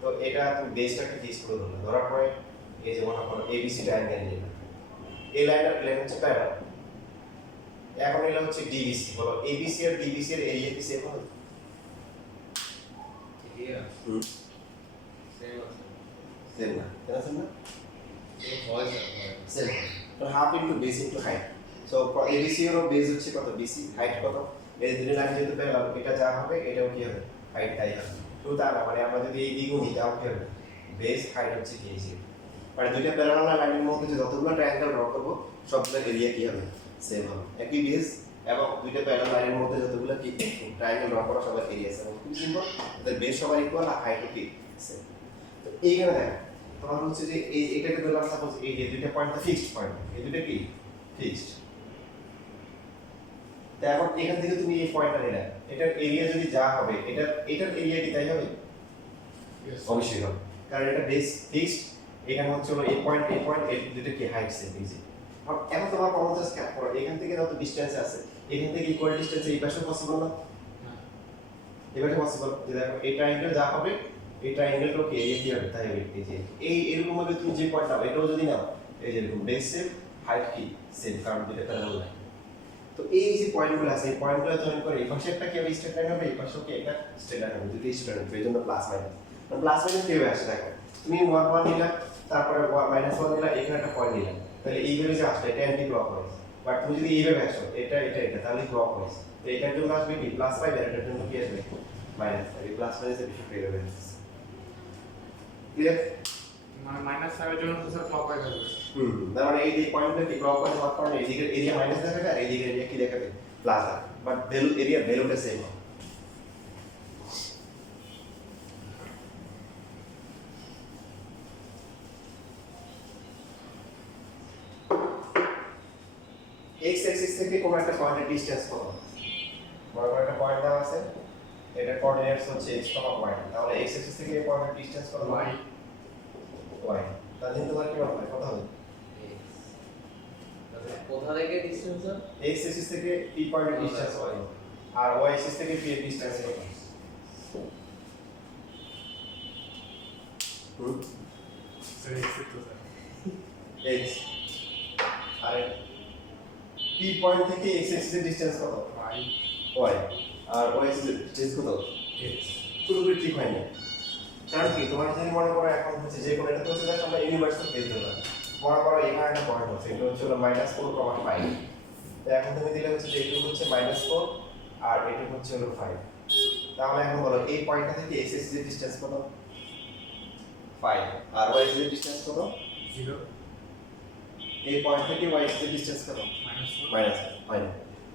তো তো এটা তুমি বেসটাকে ফিক্স করে ধরলে, ধরার পরে এই যে মনে করো এবিসি ট্রায়াঙ্গেল নিলে, এই লাইন হচ্ছে প্যারালাল। এখন এটা হচ্ছে ডিবিসি, বলো এবিসি আর ডিবিসি এর এরিয়া কি সেম হবে? Here. Hmm, Same also. Same না, কেন সেম না? Same voice or voice. Same. তো half into base into height. So ABC এর বেস হচ্ছে কত? বিসি, হাইট কত? এই দুটো লাইন যেহেতু প্যারালাল, এটা যা হবে এটাও কি হবে? হাইট তাই হবে। শুধু তা না, মানে আমরা যদি এই দিকও নিই তাও কি হবে? বেস হাইট হচ্ছে কি এসি। মানে দুইটা প্যারালাল লাইনের মধ্যে যে যতগুলো ট্রায়াঙ্গেল ড্র করব সবগুলোর এরিয়া কি হবে? সেম হবে। একই বেস এবং দুইটা প্যারালাল লাইনের মধ্যে যতগুলো কি ট্রায়াঙ্গেল ড্র করা সবার এরিয়া সেম। খুব সিম্পল, তাদের বেস সবার ইকুয়াল আর হাইটও কি সেম। তো এইখানে দেখো তোমার হচ্ছে যে এটাকে ধরলাম সাপোজ এই যে দুইটা পয়েন্টটা ফিক্সড পয়েন্ট, এই দুটো কি ফিক্সড। তো এখন এখান থেকে তুমি এই পয়েন্টটা নিলে, এটার এরিয়া যদি যা হবে এটার এরিয়া কি তাই হবে? Yes. অবশ্যই হবে, কারণ এটা বেস ফিক্সড। এখানে হচ্ছে হলো এই পয়েন্ট এই দুটো কি হাইট সেম। ইজি। এখন তোমার কমন জাস্ট ক্যাপ করো, এখান থেকে যত ডিসটেন্স আছে এখান থেকে ইকুয়াল ডিসটেন্স এই পাশে পসিবল না? এবারে পসিবল। যে দেখো এই ট্রায়াঙ্গেল যা হবে এই ট্রায়াঙ্গেলটাও কি এরিয়া কি হবে তাই হবে। এই যে এরকম ভাবে তুমি যে পয়েন্ট নাও এটাও যদি নাও এই যে এরকম বেস সেম হাইট কি সেম, কারণ দুটো প্যারালাল লাইন। তো এই যে পয়েন্টগুলো আছে এই পয়েন্টগুলো জয়েন করে এই পাশে একটা কি হবে? স্ট্রেট লাইন হবে, এই পাশেও কি একটা স্ট্রেট লাইন হবে। দুটো স্ট্রেট লাইন, এই জন্য প্লাস মাইনাস। মানে প্লাস মাইনাস কিভাবে আসে দেখো, তুমি 1 1 নিলা, তারপরে -1 নিলা, এখানে একটা পয়েন্ট নিলা, তাহলে এইভাবে যে আসলে এটা অ্যান্টি ক্লকওয়াইজ। বাট তুমি যদি এইভাবে আসো এটা তাহলে ক্লকওয়াইজ। তো এটার জন্য আসবে কি প্লাস পাই, আর এটার জন্য কি আসবে মাইনাস। এই প্লাস মাইনাসের বিষয়টা এইভাবে আসছে। ক্লিয়ার? মানে -5 এর জন্য তো স্যার ক্লকওয়াইজ আসবে। তার মানে এই যে পয়েন্টটা কি ক্লকওয়াইজ হওয়ার কারণে এই দিকের এরিয়া মাইনাস দেখাবে আর এই দিকের এরিয়া কি দেখাবে? প্লাস দেখাবে। বাট ভ্যালুটা সেম হবে। x অ্যাক্সিস থেকে কোনো একটা পয়েন্টের ডিসটেন্স কত? মনে করো একটা পয়েন্ট দেওয়া আছে, এটা কোঅর্ডিনেটস হচ্ছে x, y, তাহলে x অ্যাক্সিস থেকে এই পয়েন্টের ডিসটেন্স কত? Y. y। তাহলে তোমার কি হবে? কত হবে? কোথা থেকে ডিসটেন্স স্যার? x অ্যাক্সিস থেকে এই পয়েন্টের ডিসটেন্স y আর y অ্যাক্সিস থেকে p এর ডিসটেন্স কত? স্যার এক্সিট তো স্যার x আর p পয়েন্ট থেকে x অ্যাক্সিস এর ডিসটেন্স কত? y y আর y অ্যাক্সিস এর ডিসটেন্স কত? x পুরোপুরি ঠিক হয় না। কারণ কি তোমার যদি মনে করো এখন হচ্ছে যে কোনো এটা তো হচ্ছে আমরা ইউনিভার্সাল কেস ধরলাম, মনে করো এখানে একটা পয়েন্ট হচ্ছে এটা হচ্ছে হলো -4,5। তো এখন তুমি দিলে হচ্ছে যে এইটুকু হচ্ছে -4 আর এইটুকু হচ্ছে হলো 5। তাহলে এখন বলো এই পয়েন্টটা থেকে x অ্যাক্সিস এর ডিসটেন্স কত? 5 আর y অ্যাক্সিস এর ডিসটেন্স কত? 0 এই পয়েন্ট থেকে y অ্যাক্সিস এর ডিসটেন্স কত? -4 হয় না,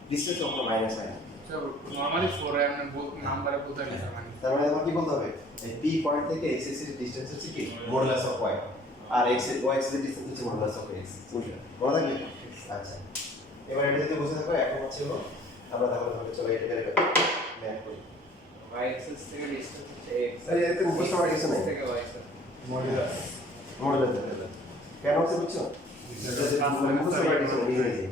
ডিসটেন্স কখনো মাইনাস হয় না। স্যার নরমালি 4 এর মানে বহুত নাম্বারে কোথায় লিখা মানে তার মানে তোমার কি বলতে হবে এই p পয়েন্ট থেকে x অ্যাক্সিস এর ডিসটেন্স হচ্ছে কি মডুলাস অফ y আর y অ্যাক্সিস এর ডিসটেন্স হচ্ছে মডুলাস অফ x। বুঝলে? মনে থাকবে? আচ্ছা, এবার এটা যদি বুঝে থাকো এখন হচ্ছে হলো আমরা তাহলে ভাবে চলো এটা করে ম্যাথ করি। y axis থেকে ডিসটেন্স হচ্ছে x। স্যার এতে মুখস্থ করার কিছু নাই, থেকে y স্যার। মডুলাস মডুলাস দেখতে কেন হচ্ছে বুঝছো? মুখস্থ করার কিছু নেই, ইংরেজি।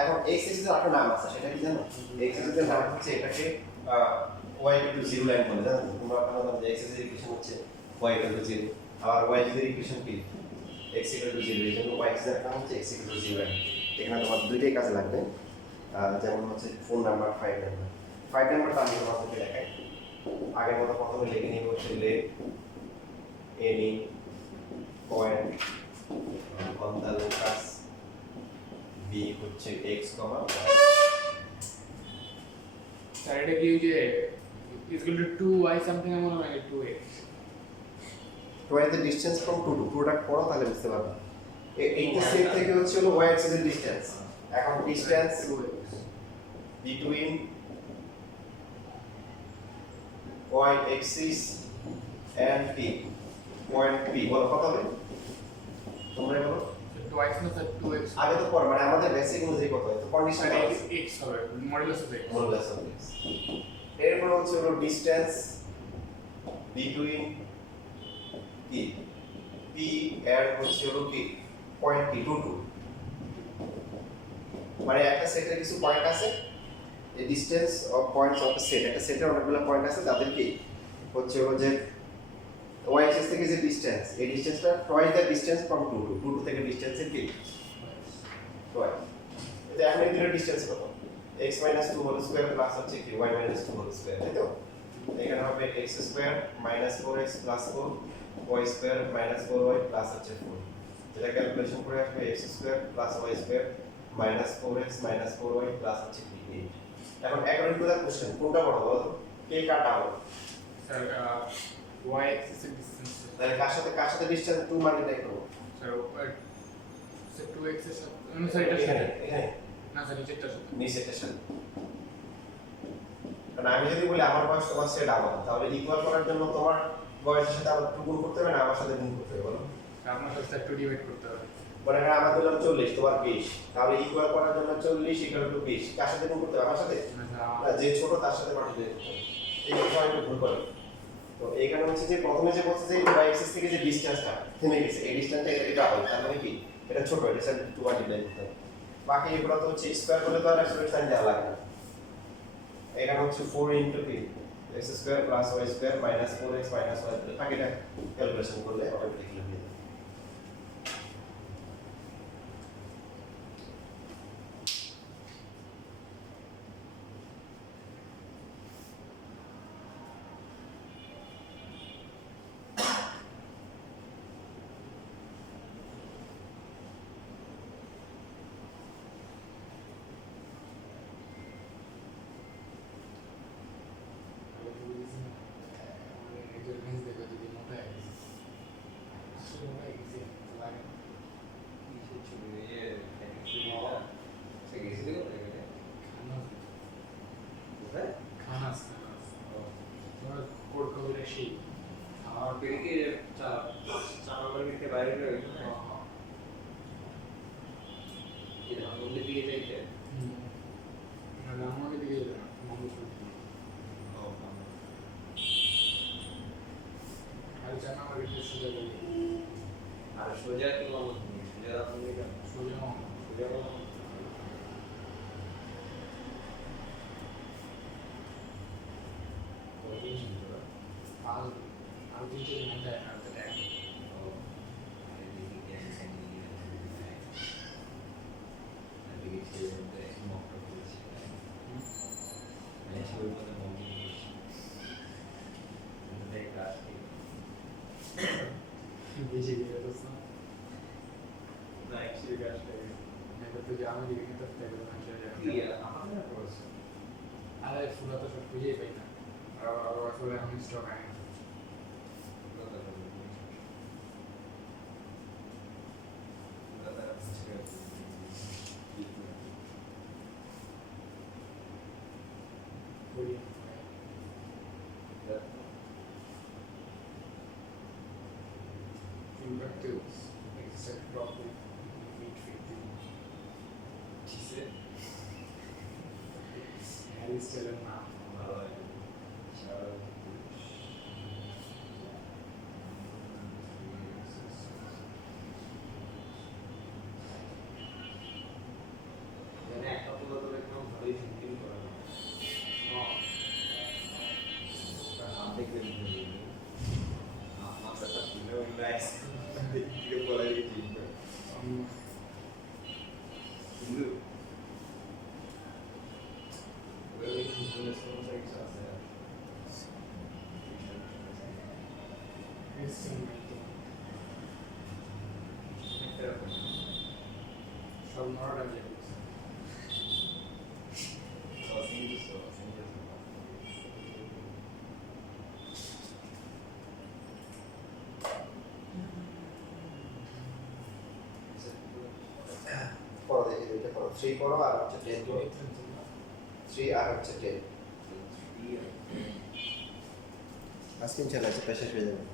এখন x অ্যাক্সিসের একটা নাম আছে, সেটা কি জানো? x অ্যাক্সিসের নাম হচ্ছে এটাকে y = 0 লাইন বলে, জানো? তোমরা আপনারা জানো যে x অ্যাক্সিসের ইকুয়েশন হচ্ছে y = 0 আর y অ্যাক্সিসের ইকুয়েশন কি x = 0। এই জন্য y অ্যাক্সিসের নাম হচ্ছে x = 0 লাইন। এখানে তোমার দুইটাই কাজে লাগবে, যেমন হচ্ছে 4 নাম্বার 5 নাম্বার। 5 নাম্বারটা আমি তোমাদেরকে দেখাই। আগের মতো প্রথমে লিখে নিব হচ্ছে let any point on the locus b হচ্ছে x, স্যার এটা কি যে ইকুয়াল টু 2y সামথিং এমন মানে 2x y the distance from 2 to product করো তাহলে বুঝতে পারবে। এইটা সেট থেকে হচ্ছে হলো y axis এর ডিসটেন্স। এখন distance between y axis and p point p বলো কত হবে? তোমরা বলো। twice না স্যার 2x আগে তো পর মানে আমাদের বেসিক অনুযায়ী কত হয় তো কন্ডিশন x হবে modulus of x modulus of x। এরপর হচ্ছে হলো ডিসটেন্স বিটুইন কি পি এর হচ্ছে হলো কি পয়েন্ট কি টু টু, মানে একটা সেটের কিছু পয়েন্ট আছে, এই distance of points of set, একটা সেটের অনেকগুলো পয়েন্ট আছে যাদের কি হচ্ছে হলো যে ওয়াই অ্যাক্সিস থেকে যে ডিসটেন্স, এই ডিসটেন্সটা twice the distance from two two, two two থেকে ডিসটেন্সের কি টুয়াইস। এটা এখন এই দুটো ডিসটেন্স কত, x - 2 হোল স্কয়ার প্লাস হচ্ছে কি y - 2 হোল স্কয়ার, তাই তো? এখানে হবে x square minus 4x plus 4 y square minus 4y plus হচ্ছে 4, যেটা ক্যালকুলেশন করে আসবে x square plus y square minus 4x minus 4y plus হচ্ছে 8। এখন অ্যাকর্ডিং টু দ্য কোশ্চেন কোনটা বড় বলো তো, কে কাটা হবে? স্যার y axis এর ডিসটেন্স তাহলে কার সাথে ডিসটেন্স 2 মাল্টিপ্লাই করব? স্যার স্যার 2x এর সাথে মানে স্যার এটার সাথে এখানে না স্যার নিচেরটার সাথে নিচেরটার সাথে। কারণ আমি যদি বলি আমার বয়স তোমার সাথে ডাবল, তাহলে ইকুয়াল করার জন্য তোমার বয়সের সাথে আবার 2 গুণ করতে হবে না আমার সাথে গুণ করতে হবে বলো? আপনার সাথে স্যার 2 ডিভাইড করতে হবে। মনে করেন আমার দিলাম 40 তোমার 20, তাহলে ইকুয়াল করার জন্য 40 ইকুয়াল টু 20 কার সাথে গুণ করতে হবে? আমার সাথে না না, যে ছোট তার সাথে মাল্টিপ্লাই করতে হবে। এই কথা একটু ভুল করে। তো এইখানে হচ্ছে যে প্রথমে যে বলছে যে y অ্যাক্সিস থেকে যে ডিসটেন্সটা থেমে গেছে, এই ডিসটেন্সটা এটা হবে, তার মানে কি এটা ছোট, এটা সাথে 2 মাল্টিপ্লাই করতে হবে। বাকি এগুলো তো হচ্ছে স্কয়ার করলে তো আর অ্যাবসলিউট সাইন দেওয়া লাগে না। এখানে হচ্ছে 4 ইনটু কি x square plus y square minus 4x minus y, বাকিটা ক্যালকুলেশন করলে অটোমেটিক্যালি হয়ে যাবে। আর সোজা কি লম্বা তুমি সোজা রাখুন এটা সোজা বেশি দিয়ে তো না অ্যাকচুয়ালি কাজটা এটা তো জানো যে কিন্তু ফেলে না কি আমাদের প্রসেস আরে ফুলা তো সব খুঁজেই পাই না আর আসলে আমি স্টক আনি Directives except properly meet fitting. Aristotle now. একটা পুরো তো একদম ভালোই থিঙ্কিং করা দেখবেন আমার কথা শুনে অন্য দেখতে বলা যায় কিন্তু ওই সুন্দর সমস্যা কিছু আছে সব নড়া যাবে পড়ো দেখি দুইটা পড়ো, 3 পড়ো আর হচ্ছে 10 পড়ো, 3 আর হচ্ছে 10 আজকে ইনশাআল্লাহ এটা শেষ হয়ে যাবে।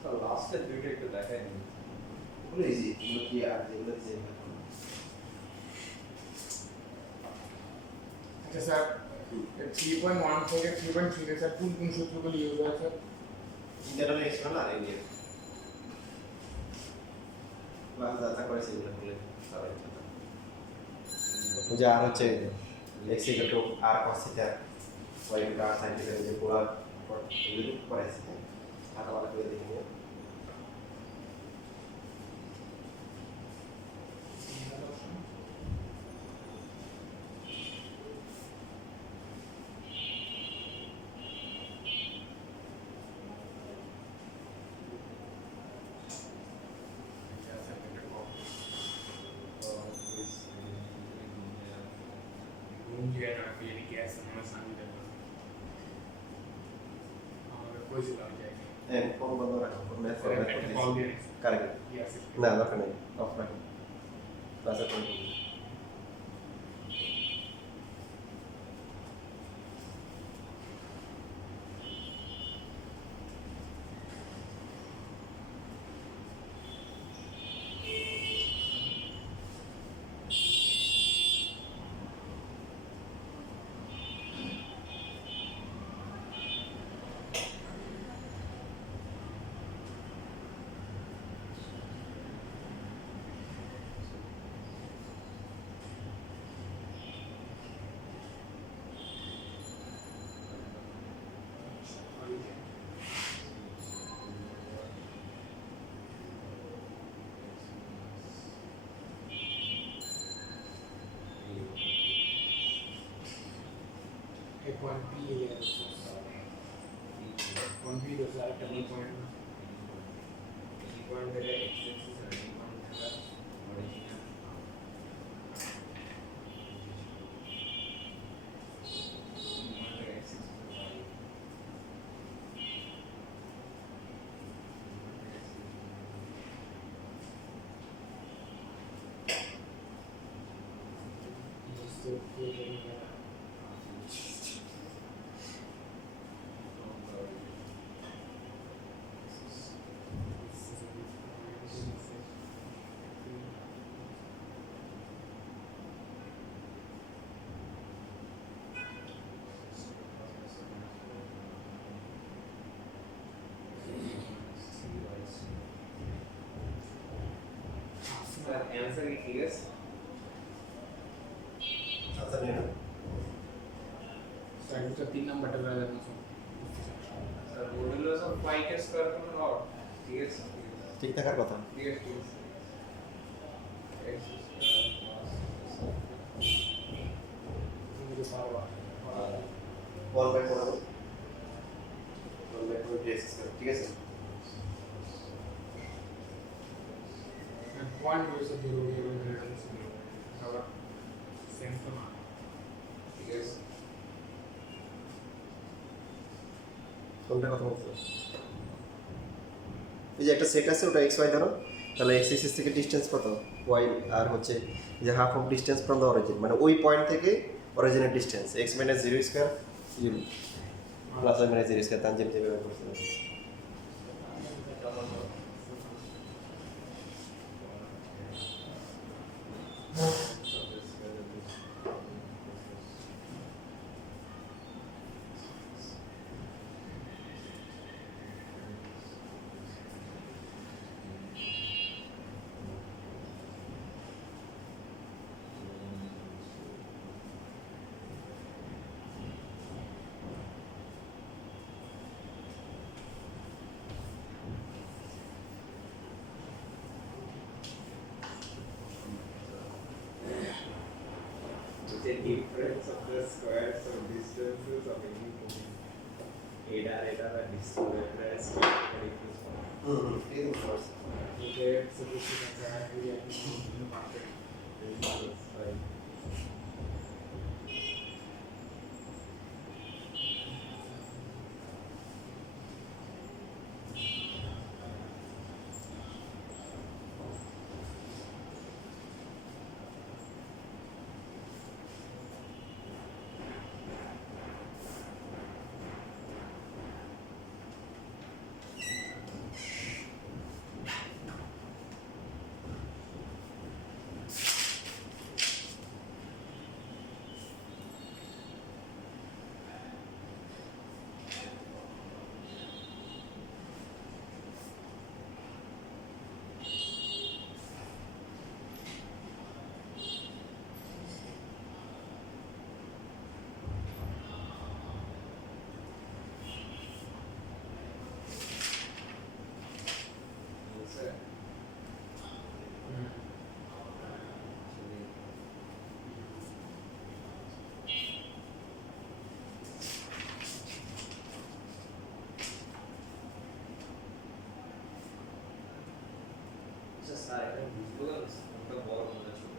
তো লাস্টের দুইটা একটু দেখাই দিন ওগুলো ইজি, এগুলো কি আর যেগুলো দিয়ে আচ্ছা স্যার 3.1 থেকে 3.3 এর স্যার কোন সূত্রগুলো ইউজ হয় স্যার? ইন্টারনাল এক্সটার্নাল আর ইন্ডিয়ান ক্লাস যাতা করে সেগুলো বলে সবাই বুঝে আর হচ্ছে x equal to r cos theta y equal to r sin theta যে পোলার এগুলো করাইছে আর ভালো করে দেখে নিও घूम गया ना यानी कि ऐसा हमें सामने करना हमें कोई सी लग जाएगी হ্যাঁ কোন বন্ধ রাখো কোন ম্যাথ सर করবে একটা কল দিয়ে কারেক্ট यस না দরকার নেই অফ রাখো ক্লাসে কোন एक वन पी ले वन पी तो सारा टर्निंग पॉइंट पॉइंट मेरे x एक्सिस रनिंग पॉइंट था ओरिजिनल इससे फिर करेंगे सर आंसर की फिगर्स আচ্ছা নিও साइड का 3 नंबर टकरा जाना सर मॉड्यूलस ऑफ y के स्क्वायर को और फिगर्स ঠিক থাকার কথা फिगर्स x मुझे पावर 1 বাই 4 হবে 1 বাই 4 ডি স্কয়ার ঠিক আছে पॉइंट वैसे से दूर हो गया और सेम तो ना फिगर्स কোনটা কথা বলছো এই যে একটা সেট আছে ওটা x y ধরো তাহলে x অ্যাক্সিস থেকে ডিসটেন্স কত y আর হচ্ছে যে half of distance from the origin মানে ওই পয়েন্ট থেকে অরিজিনের distance x - 0 square 0 plus y - 0 square Tanzim যেভাবে করছিলাম the difference of the squares of distances of any point. Eta the distance square equals এই তো ফার্স্ট मुझे सपोज करना है कि ये मार्केट 1. আচ্ছা স্যার এটা বুঝবো না কোনটা বড় কোনটা ছোট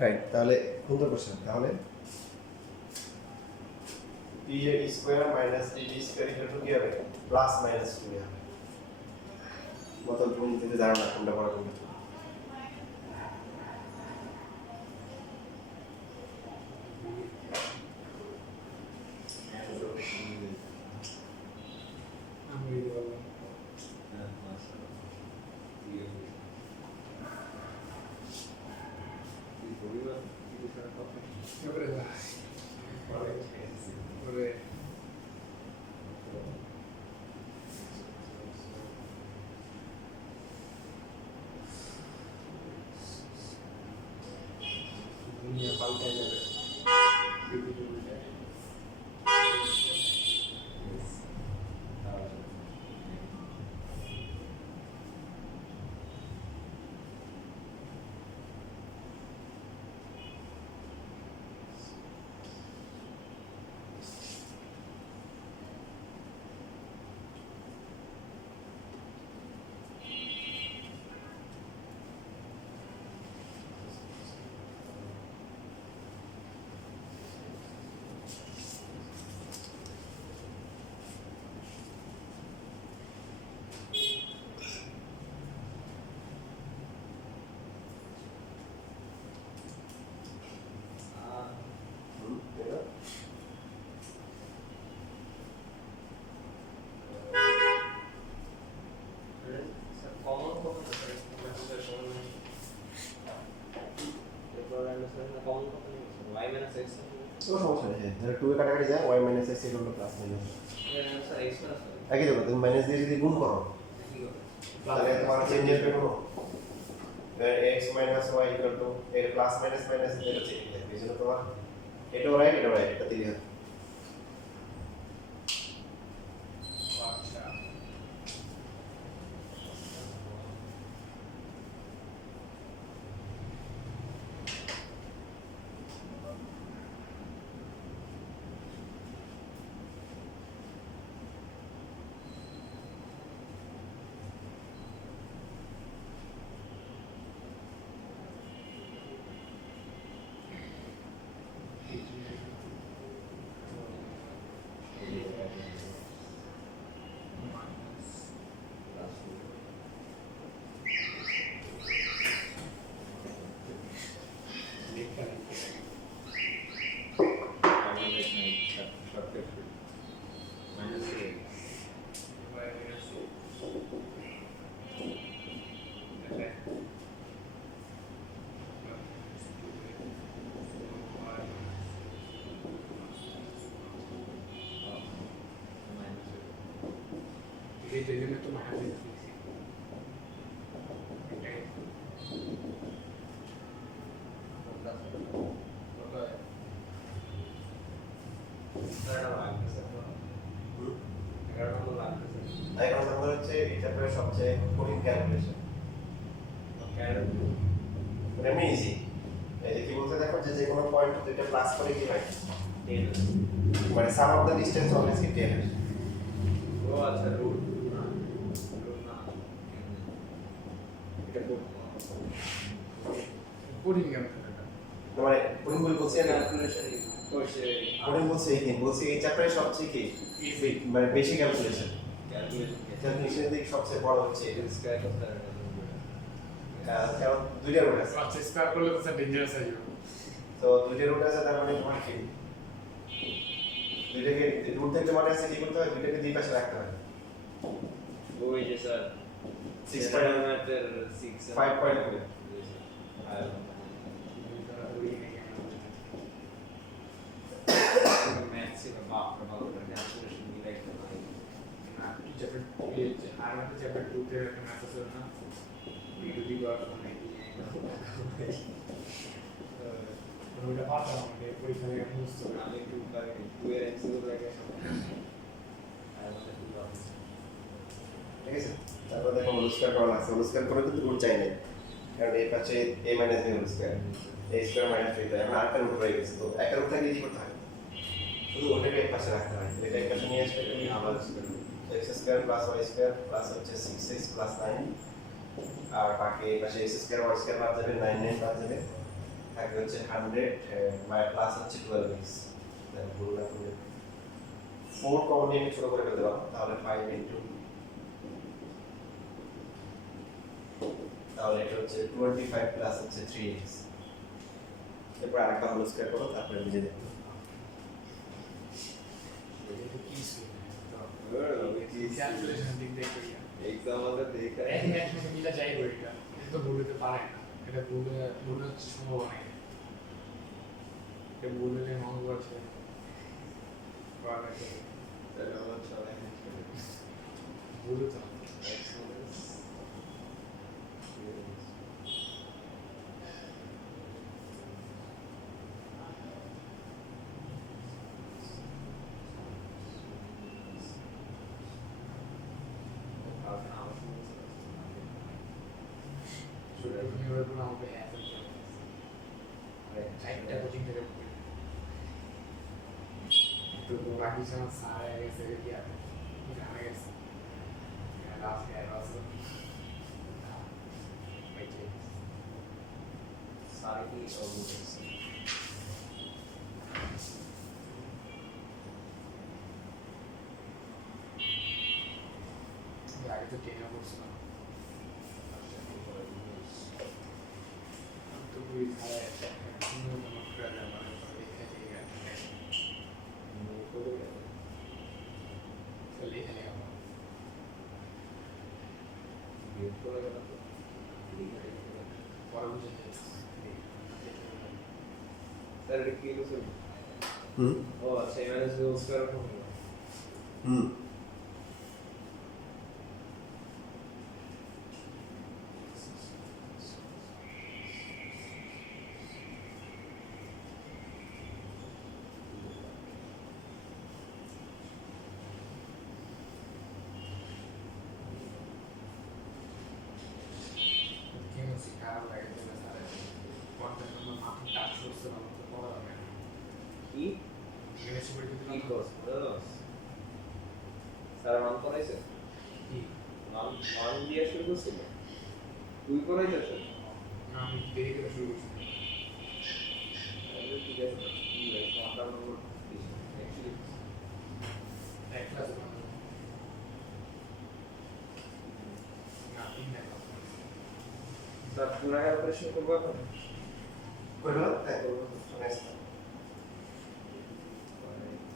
রাইট, তাহলে সুন্দর কোশ্চেন। তাহলে P A square minus D square equal to কি হবে? প্লাস মাইনাস 2 হবে। মত গুণ দিতে জানো না কোনটা বড় কোনটা ছোট। আমি দিতে পারলাম হ্যাঁ মাশাআল্লাহ ঠিক আছে এই পরিবার কি বিষয় কথা এবারে পরে ওরে দুনিয়া পাল্টে যাবে পৃথিবী উল্টে কমন কমন মেথডের সমান এরপর understand common common y - x কোনো সমস্যা নেই। হ্যাঁ, 2 এ কাটাকাটি যায়, y - x equal to plus minus. Sir x - একই দেবো, তুমি মাইনাস দিয়ে যদি গুণ করো তাহলে তোমার চেঞ্জ আসবে কোনো? x minus y equal to এর প্লাস মাইনাস মাইনাস এটা চেঞ্জ হবে। এই জন্য তোমার এটাও রাইট, এটা দিলে হবে। আচ্ছা এই জন্য তো মাইনাস দিয়েছি এটাই এখন নম্বর হচ্ছে এটা প্রায় সবচেয়ে কঠিন ক্যালকুলেশন। এমনি ইজি। এই যে কি বলতে দেখো, যে কোনো পয়েন্ট দুইটা প্লাস করে কি হয়? মানে সাম অফ দ্য ডিসটেন্স অলওয়েজ কি 10 হয়। ও আচ্ছা রুট না এটা খুব কঠিন গেম মানে কঠিন বলে বলছি না, ক্যালকুলেশন করছে কঠিন বলছি এই চ্যাপ্টারে সবচেয়ে কি ইজি মানে বেশি ক্যালকুলেশন। ক্যালকুলেশন ক্যালকুলেশন দিক সবচেয়ে বড় হচ্ছে এটা। স্কয়ার করতে হবে কারণ দুইটা রুট আছে, আচ্ছা স্কয়ার করলে তো স্যার ডেঞ্জারাস হয়ে যাবে তো দুইটা রুট আছে, তার মানে তোমার কি দুইটাকে রুট থেকে মানে আছে কি করতে হয়, দুইটাকে দুই পাশে রাখতে হয়। ওই যে স্যার 6.5 5.2 ম্যাক্সিমাম বাপ বাবা ক্যালকুলেশন দিয়ে দেখতে পারি চ্যাপ্টার আর একটা চ্যাপ্টার 2 তে একটা ম্যাথ আছে না ভিডিও দিবা মানে ওটা পাতা আমাকে পরীক্ষা থেকে মুছতে হবে আমি একটু পারি 2 এর এমসিকিউ লাগে আর আমাদের কি হবে ঠিক আছে। তারপর দেখো হোল স্কয়ার করা আছে, হোল স্কয়ার করে কিন্তু রুট চাই না, কারণ এই পাশে a minus b whole square, a square minus b, আমরা আরেকটা রুট রয়ে গেছে, তো একটা রুট থাকলে কি করতে হয়, শুধু ওটাকে এক পাশে রাখতে হয়। এটা এক পাশে নিয়ে আসলে তুমি আবার x square plus y square plus হচ্ছে 6x প্লাস 9 আর বাকি এই পাশে এক্স স্কয়ার ওয়াই স্কয়ার বাদ যাবে 9 বাদ যাবে থাকবে হচ্ছে 100 প্লাস হচ্ছে 12x তাহলে ভুল না করলে 4 কমন নিয়ে আমি ছোট করে ফেলতে পারবো তাহলে 5 ইনটু তাহলে এটা হচ্ছে 25 প্লাস হচ্ছে 3x এরপর আরেকবার হোল স্কয়ার করো তারপরে বুঝে দেখো এটা কি ছিল ক্যালকুলেশন ক্যালকুলেশন দিক দেখতে গিয়ে এক্সাম আমাদের দেখা একসাথে মিলা যাই করি এটা কিন্তু ভুল হতে পারে না এটা ভুল হচ্ছে সম্ভব নয় এটা ভুল হলে মঙ্গল আছে তাহলে আমরা সবাই ভুল হতো না। তুমি এবার পুরো আমাকে এত চারটা কোচিং থেকে তো বাকি সব সারা গেছে কি আছে জানা গেছে লাস্ট ইয়ার also সারি অবশ্যই আগে তো টেনে পড়ছিলাম তো খুবই খারাপ লিখে নিয়ে পরে বুঝে স্যার এটা কি করছে ও আচ্ছা এমএন স্কয়ার ফর্মুলা হুম কেমিস্ট্রি খারাপ লাগে যেটা স্যারের পড়তে সময় মাথা টাচ করছে না তো পড়া যাবে না কি কেমিস্ট্রি পড়তে কি দিলাম কোর্স স্যার মান করাইছে কি মান দিয়ে শুরু করছিল তুই করাইছ স্যার না আমি দেরি করে শুরু করছি ঠিক আছে কি ভাই কোনটা নম্বর অ্যাকচুয়ালি এক ক্লাস না তিন না স্যার পুরো ক্যালকুলেশন করবো এখন করলো তাই করবো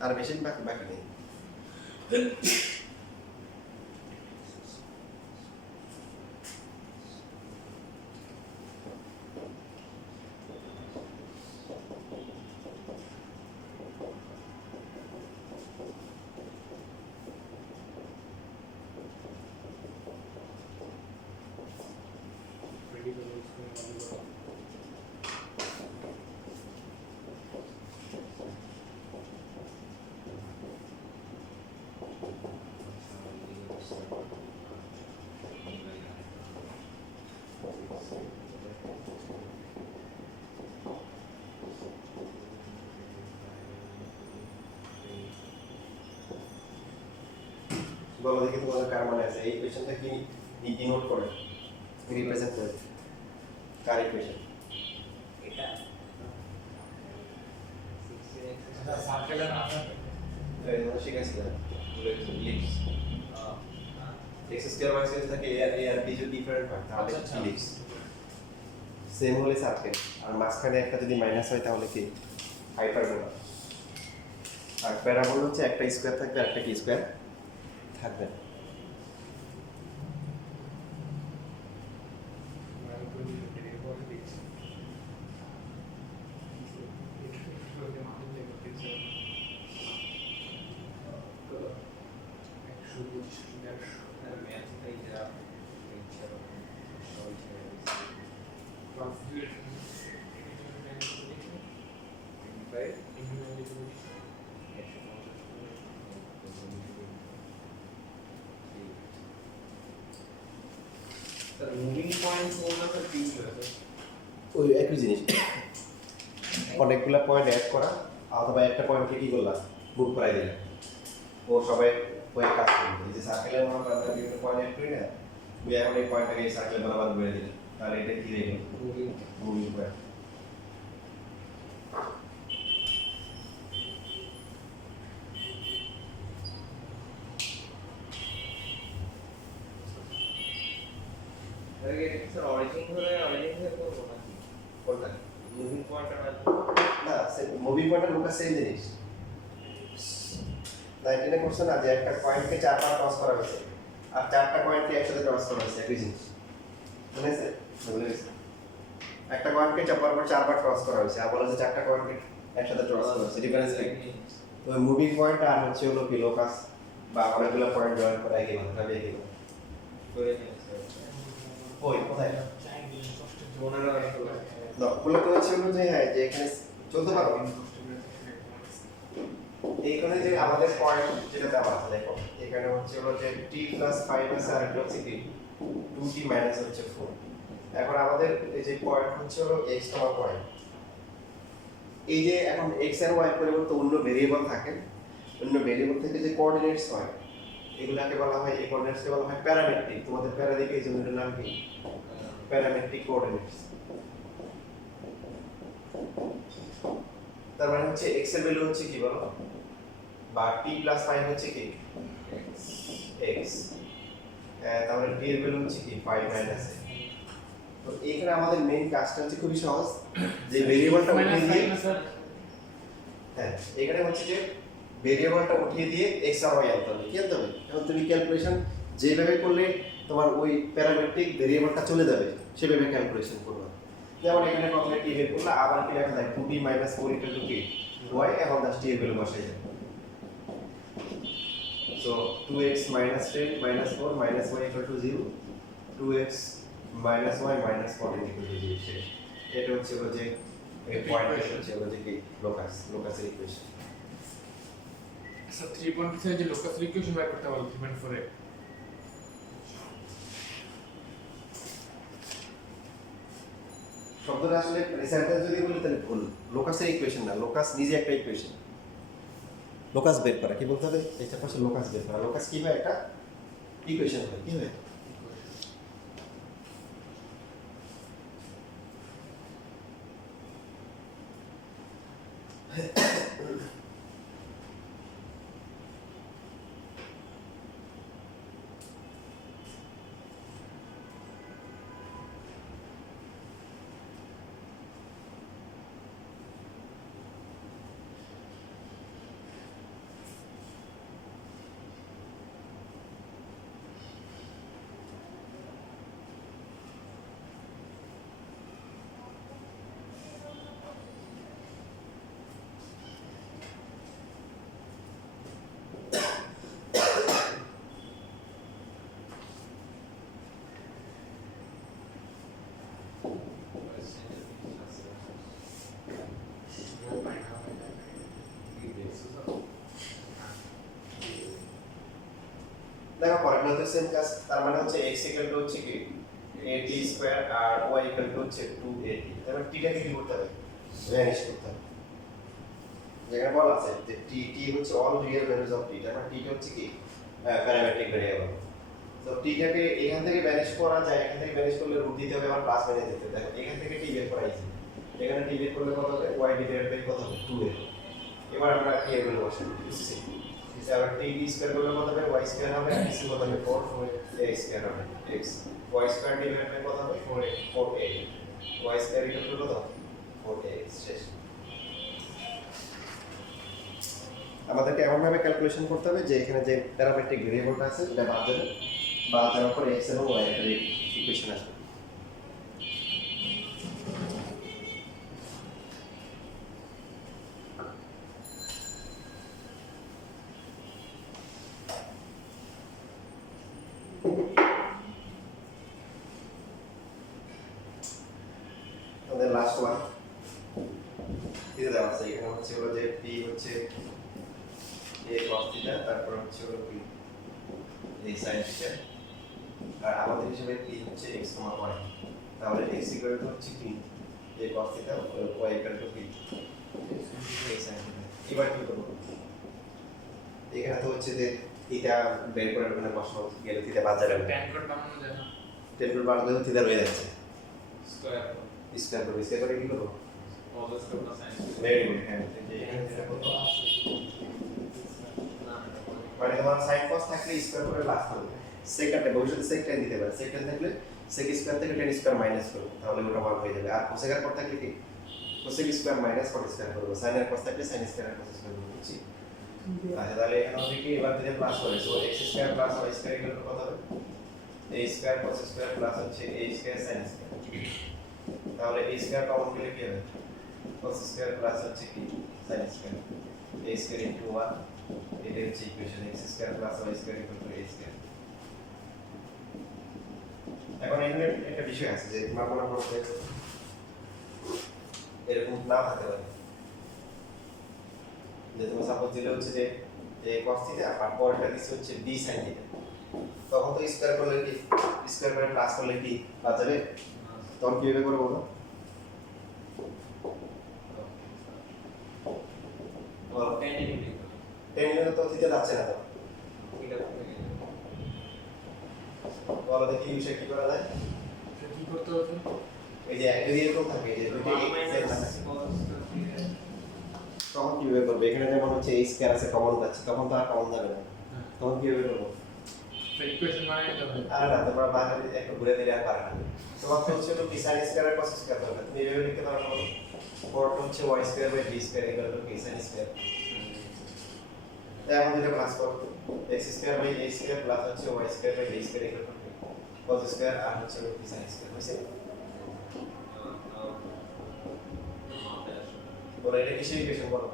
আর বেশি বাকি বাকি নেই ready to lose করে বলো দেখি তোমাদের কার মনে আছে এই কোয়েশ্চেনটা কি ডিনোট করে রিপ্রেজেন্ট করে কার ইকুয়েশন এটা আচ্ছা সার্কেলের নাম এই আমরা শিখেছিলাম ellipse X square Y square থাকে এ আর বি যদি ডিফারেন্ট হয় তাহলে ইলিপস সেম হলে সার্কেল আর মাঝখানে একটা যদি মাইনাস হয় তাহলে কি হাইপারবোলা আর প্যারাবোলা হচ্ছে একটা স্কয়ার থাকবে আর একটা কি স্কয়ার থাকবে মুভিং পয়েন্ট বলতে তো কি আছে ওই একই জিনিস অনেকগুলো পয়েন্ট অ্যাড করা অথবা একটা পয়েন্টকে কি করলাম বুক করাই দিলাম ও সবাই ওই কাজ করবে এই যে সার্কেলের মধ্যে আমরা বিভিন্ন পয়েন্ট অ্যাড করি না তুমি এখন এই পয়েন্টটাকে এই সার্কেল বরাবর ঘুরে দিলে তাহলে এটা কি হয়ে গেল মুভিং পয়েন্ট এটাকে স্যার অরিজিন ধরে করবো নাকি কোনটা মুভিং পয়েন্টটা না না মুভিং পয়েন্টটা লোকাস সেম জিনিস 19 এ করছে না যে একটা পয়েন্টকে চারবার ক্রস করা হয়েছে আর চারটা পয়েন্টকে একসাথে ক্রস করা হয়েছে একই জিনিস মনে আছে বলে গেছে একটা পয়েন্টকে চারবার ক্রস করা হয়েছে আর বলা যে চারটা পয়েন্টকে একসাথে ক্রস করা হয়েছে ডিফারেন্স কি তো মুভিং পয়েন্ট আর হচ্ছে হলো কি লোকাস বা অনেকগুলো পয়েন্ট জয়েন করা একই কথা না একই কথা করে নিয়েছে ওই কোথায় মনে রাখা না বলে তো হচ্ছে হলো যে হ্যাঁ যে এখানে চলতে পারো এইখানে যে আমাদের পয়েন্ট যেটা দেওয়া আছে দেখো এখানে হচ্ছে হলো যে t + 5 আছে আর এটা হচ্ছে কি 2t - হচ্ছে 4 এখন আমাদের এই যে পয়েন্ট হচ্ছে হলো x পয়েন্ট এই যে এখন x আর y পরিবর্তে অন্য ভেরিয়েবল থাকে অন্য ভেরিয়েবল থেকে যে কোঅর্ডিনেটস হয় এগুলাকে বলা হয় এই কোঅর্ডিনেটসকে বলা হয় প্যারামেট্রিক তোমাদের প্যারা দিকে এই জন্য এর নাম কি প্যারামেট্রিক কোঅর্ডিনেটস তার মানে হচ্ছে x এর ভ্যালু হচ্ছে কি বলো বা t + 5 হচ্ছে কি x তাহলে t এর ভ্যালু হচ্ছে কি 5 - তো এখানে আমাদের মেইন কাজটা হচ্ছে খুবই সহজ যে ভেরিয়েবলটা উঠিয়ে দিয়ে হ্যাঁ এখানে হচ্ছে যে ভেরিয়েবলটা উঠিয়ে দিয়ে x আর y আনতে হবে কি আনতে হবে এখন তুমি ক্যালকুলেশন যেভাবে করলে তোমার ওই প্যারামেট্রিক ভেরিয়েবলটা চলে যাবে সেভাবে ক্যালকুলেশন করবে যেমন এখানে প্রথমে t বের করলে আবার কি লেখা যায় 2t - 4 = কি y এখন দাস t এর ভ্যালু বসাই যায় so 2x - 10 - 4 - y = 0 2x - y - 14 = 0 শেষ এটা হচ্ছে যে এই পয়েন্টটা হচ্ছে যে কি লোকাসের ইকুয়েশন স্যার 3.3 এর যে লোকাস ইকুয়েশন বের করতে পারো 3.4 এ শব্দটা আসলে রিসার্চার যদি বলি তাহলে ভুল লোকাসের ইকুয়েশন না লোকাস নিজে একটা ইকুয়েশন লোকাস বের করা কি বলতে হবে এটা পাশে লোকাস বের করা লোকাস কি হয় একটা ইকুয়েশন হয় কি হয় দেখো পরেরটা হচ্ছে সেম কাজ তার মানে হচ্ছে x = হচ্ছে কি at² আর y = হচ্ছে 2at তাহলে t টাকে কি করতে হবে ভ্যানিশ করতে হবে যেখানে বলা আছে যে t হচ্ছে all real values of t তার মানে t হচ্ছে কি প্যারামেট্রিক ভেরিয়েবল তো t টাকে এখান থেকে ভ্যানিশ করা যায় এখান থেকে ভ্যানিশ করলে রুট দিতে হবে আবার প্লাস মাইনাস দিতে হবে দেখো এখান থেকে t বের করা ইজি এখানে t বের করলে কত হবে y ডিভাইডেড বাই কত হবে 2a এবার আমরা t এর ভ্যালু বসাবো আবার t স্কয়ার করলে কত হবে y স্কয়ার হবে x কত হবে 4 a স্কয়ার হবে x y স্কয়ার ডিভাইডেড বাই কত হবে 4a y square equal to কত 4ax শেষ আমাদেরকে এমন ভাবে ক্যালকুলেশন করতে হবে যে এখানে যে প্যারামেট্রিক ভেরিয়েবলটা আছে এটা বাদ দেবে বাদ দেওয়ার পর x এবং y এর ইকুয়েশন আসবে আমাদের লাস্ট ওয়ান দিয়ে দেওয়া আছে এখানে হচ্ছে হলো যে p হচ্ছে a cos θ তারপর হচ্ছে হলো p a sin θ আর আমাদের হিসেবে p হচ্ছে x, y তাহলে x = হচ্ছে কি a cos θ y = p a sin θ এবার কি করব এখানে তো হচ্ছে যে θ বের করে ওখানে বসানো গেলে θ বাদ যাবে ট্যান কোড বানানো যায় না টেন টু পাওয়ার করলে থিটা রয়ে যাচ্ছে স্কয়ার স্কয়ার করবে স্কয়ার করে কি করবো all the stuff plus sin very good হ্যাঁ যে এখানে যেটা করবো মানে তোমার সাইন কস থাকলে স্কয়ার করে লাস্ট হবে সেকেন্ডে ভবিষ্যতে সেকটাই দিতে পারে সেকেন্ড থাকলে সেক স্কয়ার থেকে টেন স্কয়ার মাইনাস করবো তাহলে ওটা 1 হয়ে যাবে আর কোসেকের পর থাকলে কি কোসেক স্কয়ার মাইনাস কট স্কয়ার করবো সাইনের কস থাকলে সাইন স্কয়ার আর কস স্কয়ার করবো বুঝছি আচ্ছা তাহলে এখানে হবে কি এবার যদি প্লাস করে so x square plus y square equal to কত হবে a square cos square plus হচ্ছে a স্কয়ার sin স্কয়ার তাহলে a স্কয়ার কমন পেলে কি হবে cos স্কয়ার প্লাস হচ্ছে কি sin square a square into 1 এটা হচ্ছে equation x square plus y square equal two a square এখন এখানে একটা বিষয় আছে যে তোমার মনে করতে এরকম না থাকতে পারে যে তুমি সাপোজ দিলে হচ্ছে যে cos থিটা আর পরেরটা দিচ্ছে হচ্ছে b sin থিটা তখন তো স্কয়ার করলে কি স্কয়ার করে প্লাস করলে কি বাদ যাবে তখন কিভাবে করে বলো বলো tan integral টেন তো থিটা যাচ্ছে না তো এটা বলো দেখি এই বিষয়ে কি করা যায় এটা কি করতে হতো এই যে যদি এরকম থাকে যে দুটো 1 x এর না থাকে cos theta তখন কিভাবে করবে এখানে যেমন হচ্ছে a স্কয়ার আছে কমন যাচ্ছে তখন তো আর কমন যাবে না তখন কিভাবে করবো ইকুয়েশন মানে এটা হবে আর না তোমরা বাঙালি একটু ঘুরে দিলে আর পারে না তোমার তো হচ্ছে তো sin স্কয়ার আর cos স্কয়ার দরকার তুমি এভাবে লিখতে পারো না পরটা হচ্ছে y square by b square equal to sin square তাই আমাদের এটা প্লাস করব x square by a square plus হচ্ছে y square by b square equal to cos square আর হচ্ছে sin স্কয়ার হইছে বলো এটা কিসের ইকুয়েশন বলো